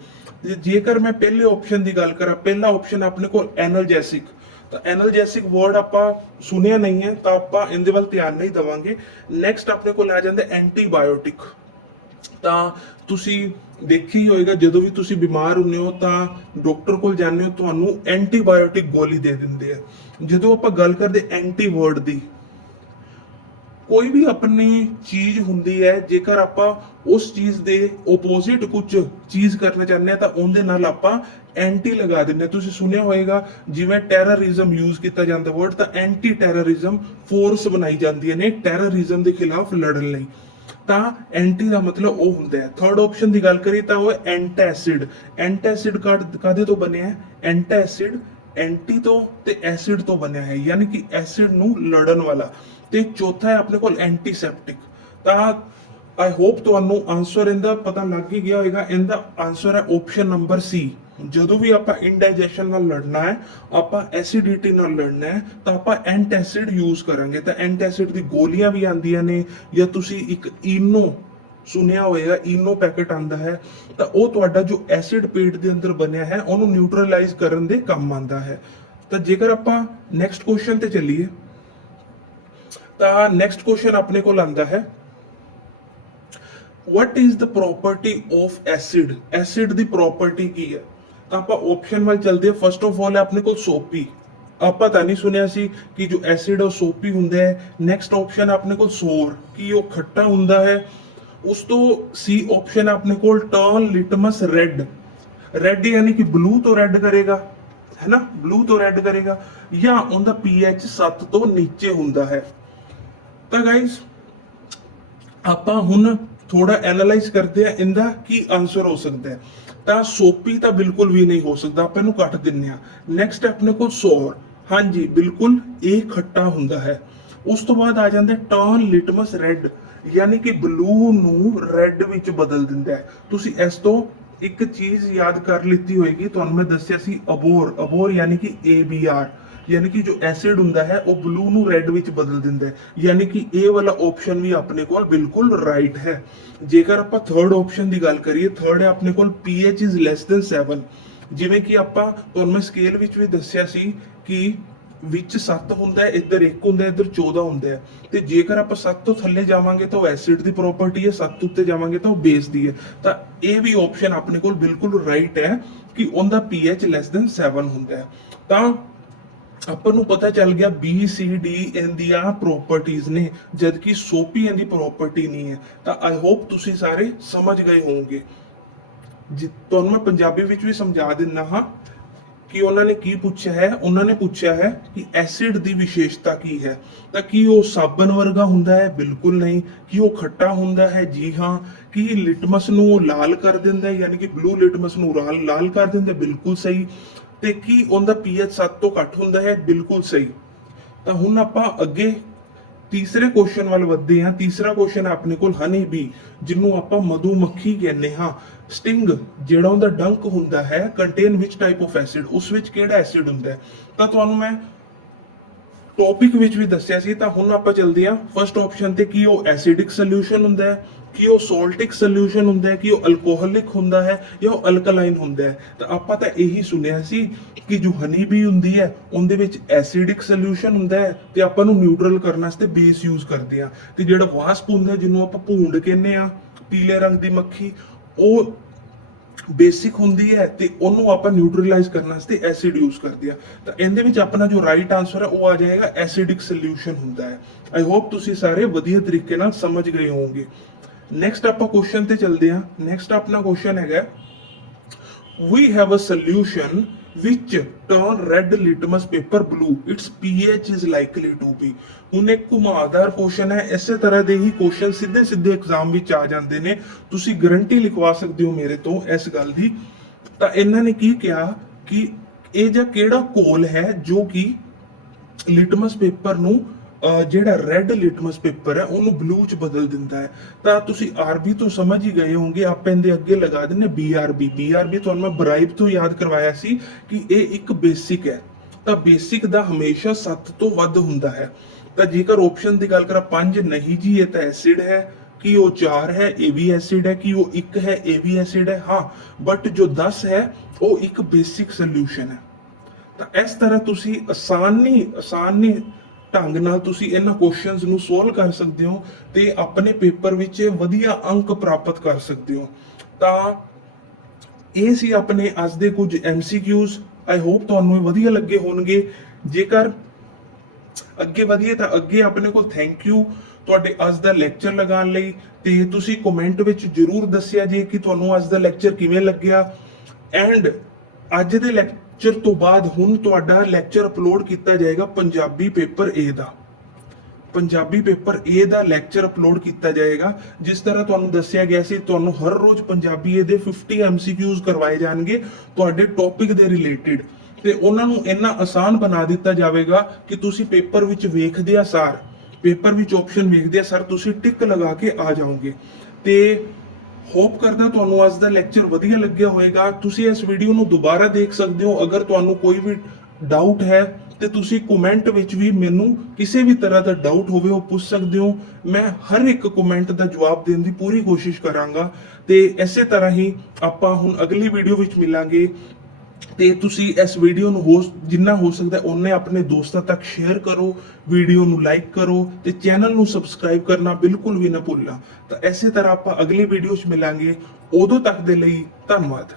ਜੇਕਰ ਮੈਂ ਪਹਿਲੇ ਆਪਸ਼ਨ ਦੀ ਗੱਲ ਕਰਾਂ, ਪਹਿਲਾ ਆਪਸ਼ਨ ਆਪਣੇ ਕੋਲ ਐਨਰਜੈਸਿਕ। ਤਾਂ ਐਨਰਜੈਸਿਕ ਵਰਡ ਆਪਾਂ ਸੁਣਿਆ ਨਹੀਂ ਹੈ ਤਾਂ ਆਪਾਂ ਇਹਦੇ ਵੱਲ ਧਿਆਨ ਨਹੀਂ ਦੇਵਾਂਗੇ। ਨੈਕਸਟ ਆਪਣੇ ਕੋਲ ਆ ਜਾਂਦਾ ਐਂਟੀਬਾਇਓਟਿਕ। ਤਾਂ ਤੁਸੀਂ ਦੇਖਿਆ ਹੀ ਹੋਏਗਾ ਜਦੋਂ ਵੀ ਤੁਸੀਂ ਬਿਮਾਰ ਹੁੰਦੇ ਹੋ ਤਾਂ ਡਾਕਟਰ ਕੋਲ ਜਾਂਦੇ ਹੋ, ਤੁਹਾਨੂੰ ਐਂਟੀਬਾਇਓਟਿਕ ਗੋਲੀ ਦੇ ਦਿੰਦੇ ਆ। ਜਦੋਂ ਆਪਾਂ ਗੱਲ ਕਰਦੇ ਐਂਟੀ ਵਰਡ ਦੀ, ਕੋਈ ਵੀ ਆਪਣੀ ਚੀਜ਼ ਹੁੰਦੀ ਹੈ, ਜੇਕਰ ਆਪਾਂ ਉਸ ਚੀਜ਼ ਦੇ ਆਪੋਜ਼ਿਟ ਕੁਝ ਚੀਜ਼ ਕਰਨਾ ਚਾਹੁੰਦੇ ਆ ਤਾਂ ਉਹਦੇ ਨਾਲ ਆਪਾਂ ਐਂਟੀ ਲਗਾ ਦਿੰਦੇ ਹਾਂ। ਤੁਸੀਂ ਸੁਣਿਆ ਹੋਏਗਾ ਜਿਵੇਂ ਟੈਰਰਿਜ਼ਮ ਯੂਜ਼ ਕੀਤਾ ਜਾਂਦਾ ਵਰਡ, ਤਾਂ ਐਂਟੀ ਟੈਰਰਿਜ਼ਮ ਫੋਰਸ ਬਣਾਈ ਜਾਂਦੀਆਂ ਨੇ ਟੈਰਰਿਜ਼ਮ ਦੇ ਖਿਲਾਫ ਲੜਨ ਲਈ। ਤਾਂ ਐਂਟੀ ਦਾ ਮਤਲਬ ਉਹ ਹੁੰਦਾ ਹੈ। ਥਰਡ ਆਪਸ਼ਨ ਦੀ ਗੱਲ ਕਰੀਏ ਤਾਂ ਉਹ ਐਂਟੈਸਿਡ। ਐਂਟੈਸਿਡ ਕਾਦੇ ਤੋਂ ਬਣਿਆ ਹੈ? ਐਂਟੈਸਿਡ ਐਂਟੀ ਤੋਂ ਤੇ ਐਸਿਡ ਤੋਂ ਬਣਿਆ ਹੈ, ਯਾਨੀ ਕਿ ਐਸਿਡ ਨੂੰ ਲੜਨ ਵਾਲਾ। ਤੇ ਚੌਥਾ ਹੈ ਆਪਣੇ ਕੋਲ ਐਂਟੀਸੈਪਟਿਕ। ਤਾਂ ਆਈ ਹੋਪ ਤੁਹਾਨੂੰ ਆਨਸਰ ਇਹਦਾ ਪਤਾ ਲੱਗ ਹੀ ਗਿਆ ਹੋਵੇਗਾ। ਇਹਦਾ ਆਨਸਰ ਹੈ ਆਪਸ਼ਨ ਨੰਬਰ ਸੀ। ਜਦੋਂ ਵੀ ਆਪਾਂ ਇਨਡਾਈਜੈਸ਼ਨ ਨਾਲ ਲੜਨਾ ਹੈ, ਆਪਾਂ ਐਸਿਡਿਟੀ ਨਾਲ ਲੜਨਾ ਹੈ, ਤਾਂ ਆਪਾਂ ਐਂਟੈਸਿਡ ਯੂਜ਼ ਕਰਾਂਗੇ। ਤਾਂ ਐਂਟੈਸਿਡ ਦੀ ਗੋਲੀਆਂ ਵੀ ਆਉਂਦੀਆਂ ਨੇ, ਜਾਂ ਤੁਸੀਂ ਇੱਕ ਈਨੋ ਸੁਣਿਆ ਹੋਏਗਾ, ਈਨੋ ਪੈਕੇਟ ਆਂਦਾ ਹੈ, ਤਾਂ ਉਹ ਤੁਹਾਡਾ ਜੋ ਐਸਿਡ ਪੇਟ ਦੇ ਅੰਦਰ ਬਣਿਆ ਹੈ ਉਹਨੂੰ ਨਿਊਟਰਲਾਈਜ਼ ਕਰਨ ਦੇ ਕੰਮ ਆਂਦਾ ਹੈ। ਤਾਂ ਜੇਕਰ ਆਪਾਂ ਨੈਕਸਟ ਕੁਐਸਚਨ ਤੇ ਚੱਲੀਏ ਤਾਂ ਨੈਕਸਟ ਕੁਐਸਚਨ ਆਪਣੇ ਕੋਲ ਆਂਦਾ ਹੈ, what is the property of acid? Acid the property ਕੀ ਹੈ? ਤਾਂ ਆਪਾਂ ਆਪਸ਼ਨ ਵੱਲ ਚੱਲਦੇ ਹਾਂ। ਫਸਟ ਆਫ ਆਲ ਹੈ ਆਪਣੇ ਕੋਲ ਸੋਪੀ। ਆਪਾਂ ਤਾਂ ਨਹੀਂ ਸੁਣਿਆ ਸੀ ਕਿ ਜੋ ਐਸਿਡ ਉਹ ਸੋਪੀ ਹੁੰਦਾ ਹੈ। ਨੈਕਸਟ ਆਪਸ਼ਨ ਹੈ ਆਪਣੇ ਕੋਲ ਸੋਰ, ਕਿ ਉਹ ਖੱਟਾ ਹੁੰਦਾ ਹੈ। ਉਸ ਤੋਂ ਸੀ ਆਪਸ਼ਨ ਹੈ ਆਪਣੇ ਕੋਲ ਟਰਨ ਲਿਟਮਸ ਰੈਡ। ਰੈਡ ਯਾਨੀ ਕਿ ਬਲੂ ਤੋਂ ਰੈਡ ਕਰੇਗਾ, ਹੈ ਨਾ, ਬਲੂ ਤੋਂ ਰੈਡ ਕਰੇਗਾ, ਜਾਂ ਉਹਦਾ ਪੀਐਚ 7 ਤੋਂ ਨੀਚੇ ਹੁੰਦਾ ਹੈ। ਤਾਂ ਗਾਇਸ ਆਪਾਂ ਹੁਣ ਥੋੜਾ ਐਨਾਲਾਈਜ਼ ਕਰਦੇ ਆ ਇਹਦਾ ਕੀ ਆਨਸਰ ਹੋ ਸਕਦਾ ਹੈ। ਤਾਂ ਸੋਪੀ ਤਾਂ ਬਿਲਕੁਲ ਵੀ ਨਹੀਂ ਹੋ ਸਕਦਾ, ਆਪਾਂ ਇਹਨੂੰ ਕੱਟ ਦਿੰਨੇ ਆ। ਨੈਕਸਟ ਆਪਣੇ ਕੋਲ ਸੌਰ, ਹਾਂਜੀ ਬਿਲਕੁਲ ਇਹ ਖੱਟਾ ਹੁੰਦਾ ਹੈ। ਉਸ ਤੋਂ ਬਾਅਦ ਆ ਜਾਂਦਾ ਟਰਨ ਲਿਟਮਸ ਰੈਡ, ਯਾਨੀ ਕਿ ਬਲੂ ਨੂੰ ਰੈਡ ਵਿੱਚ ਬਦਲ ਦਿੰਦਾ ਹੈ। ਤੁਸੀਂ ਇਸ ਤੋਂ ਇੱਕ ਚੀਜ਼ ਯਾਦ ਕਰ ਲਿੱਤੀ ਹੋਏਗੀ, ਤੁਹਾਨੂੰ ਮੈਂ ਦੱਸਿਆ ਸੀ ਅਬੋਰ। ਅਬੋਰ ਯਾਨੀ ਕਿ ABR, ਯਾਨੀ ਕਿ ਜੋ ਐਸਿਡ ਹੁੰਦਾ ਹੈ ਉਹ ਬਲੂ ਨੂੰ ਰੈਡ ਵਿੱਚ ਬਦਲ ਦਿੰਦਾ ਹੈ। ਯਾਨੀ ਕਿ ਇਹ ਵਾਲਾ ਆਪਸ਼ਨ ਵੀ ਆਪਣੇ ਕੋਲ ਬਿਲਕੁਲ ਰਾਈਟ ਹੈ। ਜੇਕਰ ਆਪਾਂ ਥਰਡ ਆਪਸ਼ਨ ਦੀ ਗੱਲ ਕਰੀਏ, ਥਰਡ ਹੈ ਆਪਣੇ ਕੋਲ pH is less than 7। ਜਿਵੇਂ ਕਿ ਆਪਾਂ ਤੁਹਾਨੂੰ ਮੈਂ ਸਕੇਲ ਵਿੱਚ ਵੀ ਦੱਸਿਆ ਸੀ ਕਿ ਵਿੱਚ 7 ਹੁੰਦਾ ਹੈ, ਇੱਧਰ 1 ਹੁੰਦਾ ਹੈ, ਇੱਧਰ 14 ਹੁੰਦਾ ਹੈ। ਤੇ ਜੇਕਰ ਆਪਾਂ 7 ਤੋਂ ਥੱਲੇ ਜਾਵਾਂਗੇ ਤਾਂ ਉਹ ਐਸਿਡ ਦੀ ਪ੍ਰੋਪਰਟੀ ਹੈ, 7 ਉੱਤੇ ਜਾਵਾਂਗੇ ਤਾਂ ਉਹ ਬੇਸ ਦੀ ਹੈ। ਤਾਂ ਇਹ ਵੀ ਆਪਸ਼ਨ ਆਪਣੇ ਕੋਲ ਬਿਲਕੁਲ ਰਾਈਟ ਹੈ ਕਿ ਉਹਦਾ pH less than 7 ਹੁੰਦਾ ਹੈ। ਤਾਂ ਆਪਾਂ ਨੂੰ ਪਤਾ ਚੱਲ ਗਿਆ BCD ਇਹਦੀਆਂ ਪ੍ਰੋਪਰਟੀਆਂ ਨੇ, ਜਦਕਿ ਸੋਪੀ ਇਹਦੀ ਪ੍ਰੋਪਰਟੀ ਨਹੀਂ ਹੈ। ਤਾਂ ਆਈ ਹੋਪ ਤੁਸੀਂ ਸਾਰੇ ਸਮਝ ਗਏ ਹੋਵੋਗੇ। ਤੁਹਾਨੂੰ ਮੈਂ ਪੰਜਾਬੀ ਵਿੱਚ ਵੀ ਸਮਝਾ ਦਿੰਦਾ ਹਾਂ ਕਿ ਉਹਨਾਂ ਨੇ ਕੀ ਪੁੱਛਿਆ ਹੈ। ਉਹਨਾਂ ਨੇ ਪੁੱਛਿਆ ਹੈ ਕਿ ਐਸਿਡ ਦੀ ਵਿਸ਼ੇਸ਼ਤਾ ਕੀ ਹੈ। ਤਾਂ ਕੀ ਉਹ ਸਾਬਣ ਵਰਗਾ ਹੁੰਦਾ ਹੈ? ਬਿਲਕੁਲ ਨਹੀਂ। ਕੀ ਉਹ ਖੱਟਾ ਹੁੰਦਾ ਹੈ? ਜੀ ਹਾਂ। ਕੀ ਲਿਟਮਸ ਨੂੰ ਲਾਲ ਕਰ ਦਿੰਦਾ ਹੈ, ਯਾਨੀ ਕਿ ਬਲੂ ਲਿਟਮਸ ਨੂੰ ਲਾਲ ਕਰ ਦਿੰਦਾ? ਬਿਲਕੁਲ ਸਹੀ। ਤੇ ਕੀ ਉਹਦਾ pH 7 ਤੋਂ ਘੱਟ ਹੁੰਦਾ ਹੈ? ਬਿਲਕੁਲ ਸਹੀ। ਤਾਂ ਹੁਣ ਆਪਾਂ ਅੱਗੇ ਤੀਸਰੇ ਕੁਐਸਚਨ ਵੱਲ ਵਧਦੇ ਹਾਂ। ਤੀਸਰਾ ਕੁਐਸਚਨ ਆਪਣੇ ਕੋਲ ਹਨੀ ਬੀ, ਜਿਹਨੂੰ ਆਪਾਂ ਮਧੂਮੱਖੀ ਕਹਿੰਦੇ ਹਾਂ। ਸਟਿੰਗ ਜਿਹੜਾ ਉਹਦਾ ਡੰਕ ਹੁੰਦਾ ਹੈ, contain which type of acid, ਉਸ ਵਿੱਚ ਕਿਹੜਾ ਐਸਿਡ ਹੁੰਦਾ ਹੈ? ਤਾਂ ਤੁਹਾਨੂੰ ਮੈਂ ਟੌਪਿਕ ਵਿੱਚ ਵੀ ਦੱਸਿਆ ਸੀ। ਤਾਂ ਹੁਣ ਆਪਾਂ ਚੱਲਦੇ ਹਾਂ ਫਰਸਟ ਆਪਸ਼ਨ ਤੇ, ਕਿ ਉਹ ਐਸਿਡਿਕ ਸੋਲੂਸ਼ਨ ਹੁੰਦਾ ਹੈ, ਕਿ ਉਹ ਸੋਲਟਿਕ ਸੋਲੂਸ਼ਨ ਹੁੰਦਾ ਹੈ, ਕਿ ਉਹ ਅਲਕੋਹਲਿਕ ਹੁੰਦਾ ਹੈ ਜਾਂ ਉਹ ਅਲਕਲਾਈਨ ਹੁੰਦਾ ਹੈ। ਤਾਂ ਆਪਾਂ ਤਾਂ ਇਹੀ ਸੁਣਿਆ ਸੀ ਕਿ ਜੋ ਹਨੀ ਬੀ ਹੁੰਦੀ ਹੈ ਉਹਦੇ ਵਿੱਚ ਐਸਿਡਿਕ ਸੋਲੂਸ਼ਨ ਹੁੰਦਾ ਹੈ ਤੇ ਆਪਾਂ ਨੂੰ ਨਿਊਟਰਲ ਕਰਨ ਵਾਸਤੇ ਬੇਸ ਯੂਜ਼ ਕਰਦੇ ਆ, ਤੇ ਜਿਹੜਾ ਵਾਸਪ ਹੁੰਦਾ ਜਿਹਨੂੰ ਆਪਾਂ ਭੂੰਡ ਕਹਿੰਦੇ ਆ, ਪੀਲੇ ਰੰਗ ਦੀ ਮੱਖੀ, ਉਹ ਬੇਸਿਕ ਹੁੰਦੀ ਹੈ ਤੇ ਉਹਨੂੰ ਆਪਾਂ ਨਿਊਟਰਲਾਈਜ਼ ਕਰਨ ਵਾਸਤੇ ਐਸਿਡ ਯੂਜ਼ ਕਰਦੇ ਆ। ਤਾਂ ਇਹਦੇ ਵਿੱਚ ਆਪਣਾ ਜੋ ਰਾਈਟ ਆਨਸਰ ਹੈ ਉਹ ਆ ਜਾਏਗਾ ਐਸਿਡਿਕ ਸੋਲੂਸ਼ਨ ਹੁੰਦਾ ਹੈ। ਆਈ ਹੋਪ ਤੁਸੀਂ ਸਾਰੇ ਵਧੀਆ ਤਰੀਕੇ ਨਾਲ ਸਮਝ ਗਏ ਹੋਵੋਗੇ। ਨੈਕਸਟ ਆਪਾਂ ਕੁਐਸਚਨ ਤੇ ਚੱਲਦੇ ਹਾਂ। ਨੈਕਸਟ ਆਪਣਾ ਕੁਐਸਚਨ ਹੈਗਾ, we have a solution which turn red litmus paper blue, its pH is likely to be। ਹੁਣ ਇੱਕ ਘੁਮਾਵਦਾਰ ਕੁਐਸਚਨ ਹੈ, ਇਸੇ ਤਰ੍ਹਾਂ ਦੇ ਹੀ ਕੁਐਸਚਨ ਸਿੱਧੇ ਸਿੱਧੇ ਐਗਜ਼ਾਮ ਵਿੱਚ ਆ ਜਾਂਦੇ ਨੇ, ਤੁਸੀਂ ਗਾਰੰਟੀ ਲਿਖਵਾ ਸਕਦੇ ਹੋ ਮੇਰੇ ਤੋਂ ਇਸ ਗੱਲ ਦੀ। ਤਾਂ ਇਹਨਾਂ ਨੇ ਕੀ ਕਿਹਾ ਕਿ ਇਹ ਜਾਂ ਕਿਹੜਾ ਘੋਲ ਹੈ ਜੋ ਕਿ ਲਿਟਮਸ ਪੇਪਰ ਨੂੰ ਜਿਹੜਾ ਰੈੱਡ ਲਿਟਮਸ ਪੇਪਰ ਹੈ ਉਹਨੂੰ ਬਲੂ ਚ ਬਦਲ ਦਿੰਦਾ ਹੈ। ਤਾਂ ਤੁਸੀਂ ਆਰਬੀ ਤੋਂ ਸਮਝ ਹੀ ਗਏ ਹੋਵੋਗੇ, ਆਪਾਂ ਇਹਦੇ ਅੱਗੇ ਲਗਾ ਦਿੰਨੇ ਬੀਆਰਬੀ। ਬੀਆਰਬੀ ਤੁਹਾਨੂੰ ਮੈਂ ਬਰਾਈਬ ਤੋਂ ਯਾਦ ਕਰਵਾਇਆ ਸੀ ਕਿ ਇਹ ਇੱਕ ਬੇਸਿਕ ਹੈ। ਤਾਂ ਬੇਸਿਕ ਦਾ ਹਮੇਸ਼ਾ 7 ਤੋਂ ਵੱਧ ਹੁੰਦਾ ਹੈ। ਤਾਂ ਜੇਕਰ ਆਪਸ਼ਨ ਦੀ ਗੱਲ ਕਰਾਂ 5 ਨਹੀਂ ਜੀ, ਇਹ ਤਾਂ ਐਸਿਡ ਹੈ, ਕਿ ਉਹ 4 ਹੈ ਇਹ ਵੀ ਐਸਿਡ ਹੈ, ਕਿ ਉਹ 1 ਹੈ ਇਹ ਵੀ ਐਸਿਡ ਹੈ। ਹਾਂ, ਬਟ ਜੋ 10 ਹੈ ਉਹ ਇੱਕ ਬੇਸਿਕ ਸੋਲੂਸ਼ਨ ਹੈ। ਤਾਂ ਇਸ ਤਰ੍ਹਾਂ ਤੁਸੀਂ ਆਸਾਨੀ ਢੰਗ ਨਾਲ ਤੁਸੀਂ ਇਹਨਾਂ ਕੁਐਸਚਨਸ ਨੂੰ ਸੋਲਵ ਕਰ ਸਕਦੇ ਹੋ ਤੇ ਆਪਣੇ ਪੇਪਰ ਵਿੱਚ ਵਧੀਆ ਅੰਕ ਪ੍ਰਾਪਤ ਕਰ ਸਕਦੇ ਹੋ। ਤਾਂ ਇਹ ਸੀ ਆਪਣੇ ਅੱਜ ਦੇ ਕੁਝ MCQs। ਆਈ ਹੋਪ ਤੁਹਾਨੂੰ ਇਹ ਵਧੀਆ ਲੱਗੇ ਹੋਣਗੇ। ਜੇਕਰ ਅੱਗੇ ਵਧੀਏ ਤਾਂ ਅੱਗੇ ਆਪਣੇ ਕੋਲ ਥੈਂਕ ਯੂ ਤੁਹਾਡੇ ਅੱਜ ਦਾ ਲੈਕਚਰ ਲਗਾਉਣ ਲਈ, ਤੇ ਤੁਸੀਂ ਕਮੈਂਟ ਵਿੱਚ ਜਰੂਰ ਦੱਸਿਆ ਜੇ ਕਿ ਤੁਹਾਨੂੰ ਅੱਜ ਦਾ ਲੈਕਚਰ ਕਿਵੇਂ ਲੱਗਿਆ। ਐਂਡ ਅੱਜ ਦੇ ਲੈਕਚਰ ਤੋਂ ਬਾਅਦ ਹੁਣ ਤੁਹਾਡਾ ਲੈਕਚਰ ਅਪਲੋਡ ਕੀਤਾ ਜਾਏਗਾ Punjabi paper A the. Punjabi paper A the lecture upload ਕੀਤਾ ਜਾਏਗਾ। ਜਿਸ ਤਰ੍ਹਾਂ ਤੁਹਾਨੂੰ ਦੱਸਿਆ ਗਿਆ ਸੀ, ਤੁਹਾਨੂੰ ਹਰ ਰੋਜ਼ ਪੰਜਾਬੀ A ਦੇ 50 MCQs ਕਰਵਾਏ ਜਾਣਗੇ ਤੁਹਾਡੇ ਟੌਪਿਕ ਦੇ ਰਿਲੇਟਡ, ਤੇ ਉਹਨਾਂ ਨੂੰ ਇੰਨਾ ਆਸਾਨ ਬਣਾ ਦਿੱਤਾ ਜਾਵੇਗਾ ਕਿ ਤੁਸੀਂ ਪੇਪਰ ਵਿੱਚ ਵੇਖਦੇ ਆ ਸਾਰ, ਪੇਪਰ ਵਿੱਚ ਆਪਸ਼ਨ ਵੇਖਦੇ ਆ ਸਰ, ਤੁਸੀਂ ਟਿਕ ਲਗਾ ਕੇ ਆ ਜਾਓਗੇ। ਤੇ ਹੋਪ ਕਰਦਾ ਤੁਹਾਨੂੰ ਅੱਜ ਦਾ ਲੈਕਚਰ ਵਧੀਆ ਲੱਗਿਆ ਹੋਵੇਗਾ। ਤੁਸੀਂ ਇਸ ਵੀਡੀਓ ਨੂੰ ਦੁਬਾਰਾ ਦੇਖ ਸਕਦੇ ਹੋ। ਅਗਰ ਤੁਹਾਨੂੰ ਕੋਈ ਵੀ ਡਾਊਟ ਹੈ ਤੇ ਤੁਸੀਂ ਕਮੈਂਟ ਵਿੱਚ ਵੀ ਮੈਨੂੰ ਕਿਸੇ ਵੀ ਤਰ੍ਹਾਂ ਦਾ ਡਾਊਟ ਹੋਵੇ ਉਹ ਪੁੱਛ ਸਕਦੇ ਹੋ। ਮੈਂ ਹਰ ਇੱਕ ਕਮੈਂਟ ਦਾ ਜਵਾਬ ਦੇਣ ਦੀ ਪੂਰੀ ਕੋਸ਼ਿਸ਼ ਕਰਾਂਗਾ। ਤੇ ਇਸੇ ਤਰ੍ਹਾਂ ਹੀ ਆਪਾਂ ਹੁਣ ਅਗਲੀ ਵੀਡੀਓ ਵਿੱਚ ਮਿਲਾਂਗੇ। ਤੇ ਤੁਸੀਂ ਇਸ ਵੀਡੀਓ ਨੂੰ ਜਿੰਨਾ ਹੋ ਸਕਦਾ ਉਹਨੇ ਆਪਣੇ ਦੋਸਤਾਂ ਤੱਕ ਸ਼ੇਅਰ ਕਰੋ, ਵੀਡੀਓ ਨੂੰ ਲਾਈਕ ਕਰੋ ਤੇ ਚੈਨਲ ਨੂੰ ਸਬਸਕ੍ਰਾਈਬ ਕਰਨਾ ਬਿਲਕੁਲ ਵੀ ਨਾ ਭੁੱਲਣਾ। ਤਾਂ ਇਸੇ ਤਰ੍ਹਾਂ ਆਪਾਂ ਅਗਲੀ ਵੀਡੀਓ 'ਚ ਮਿਲਾਂਗੇ। ਉਦੋਂ ਤੱਕ ਦੇ ਲਈ ਧੰਨਵਾਦ।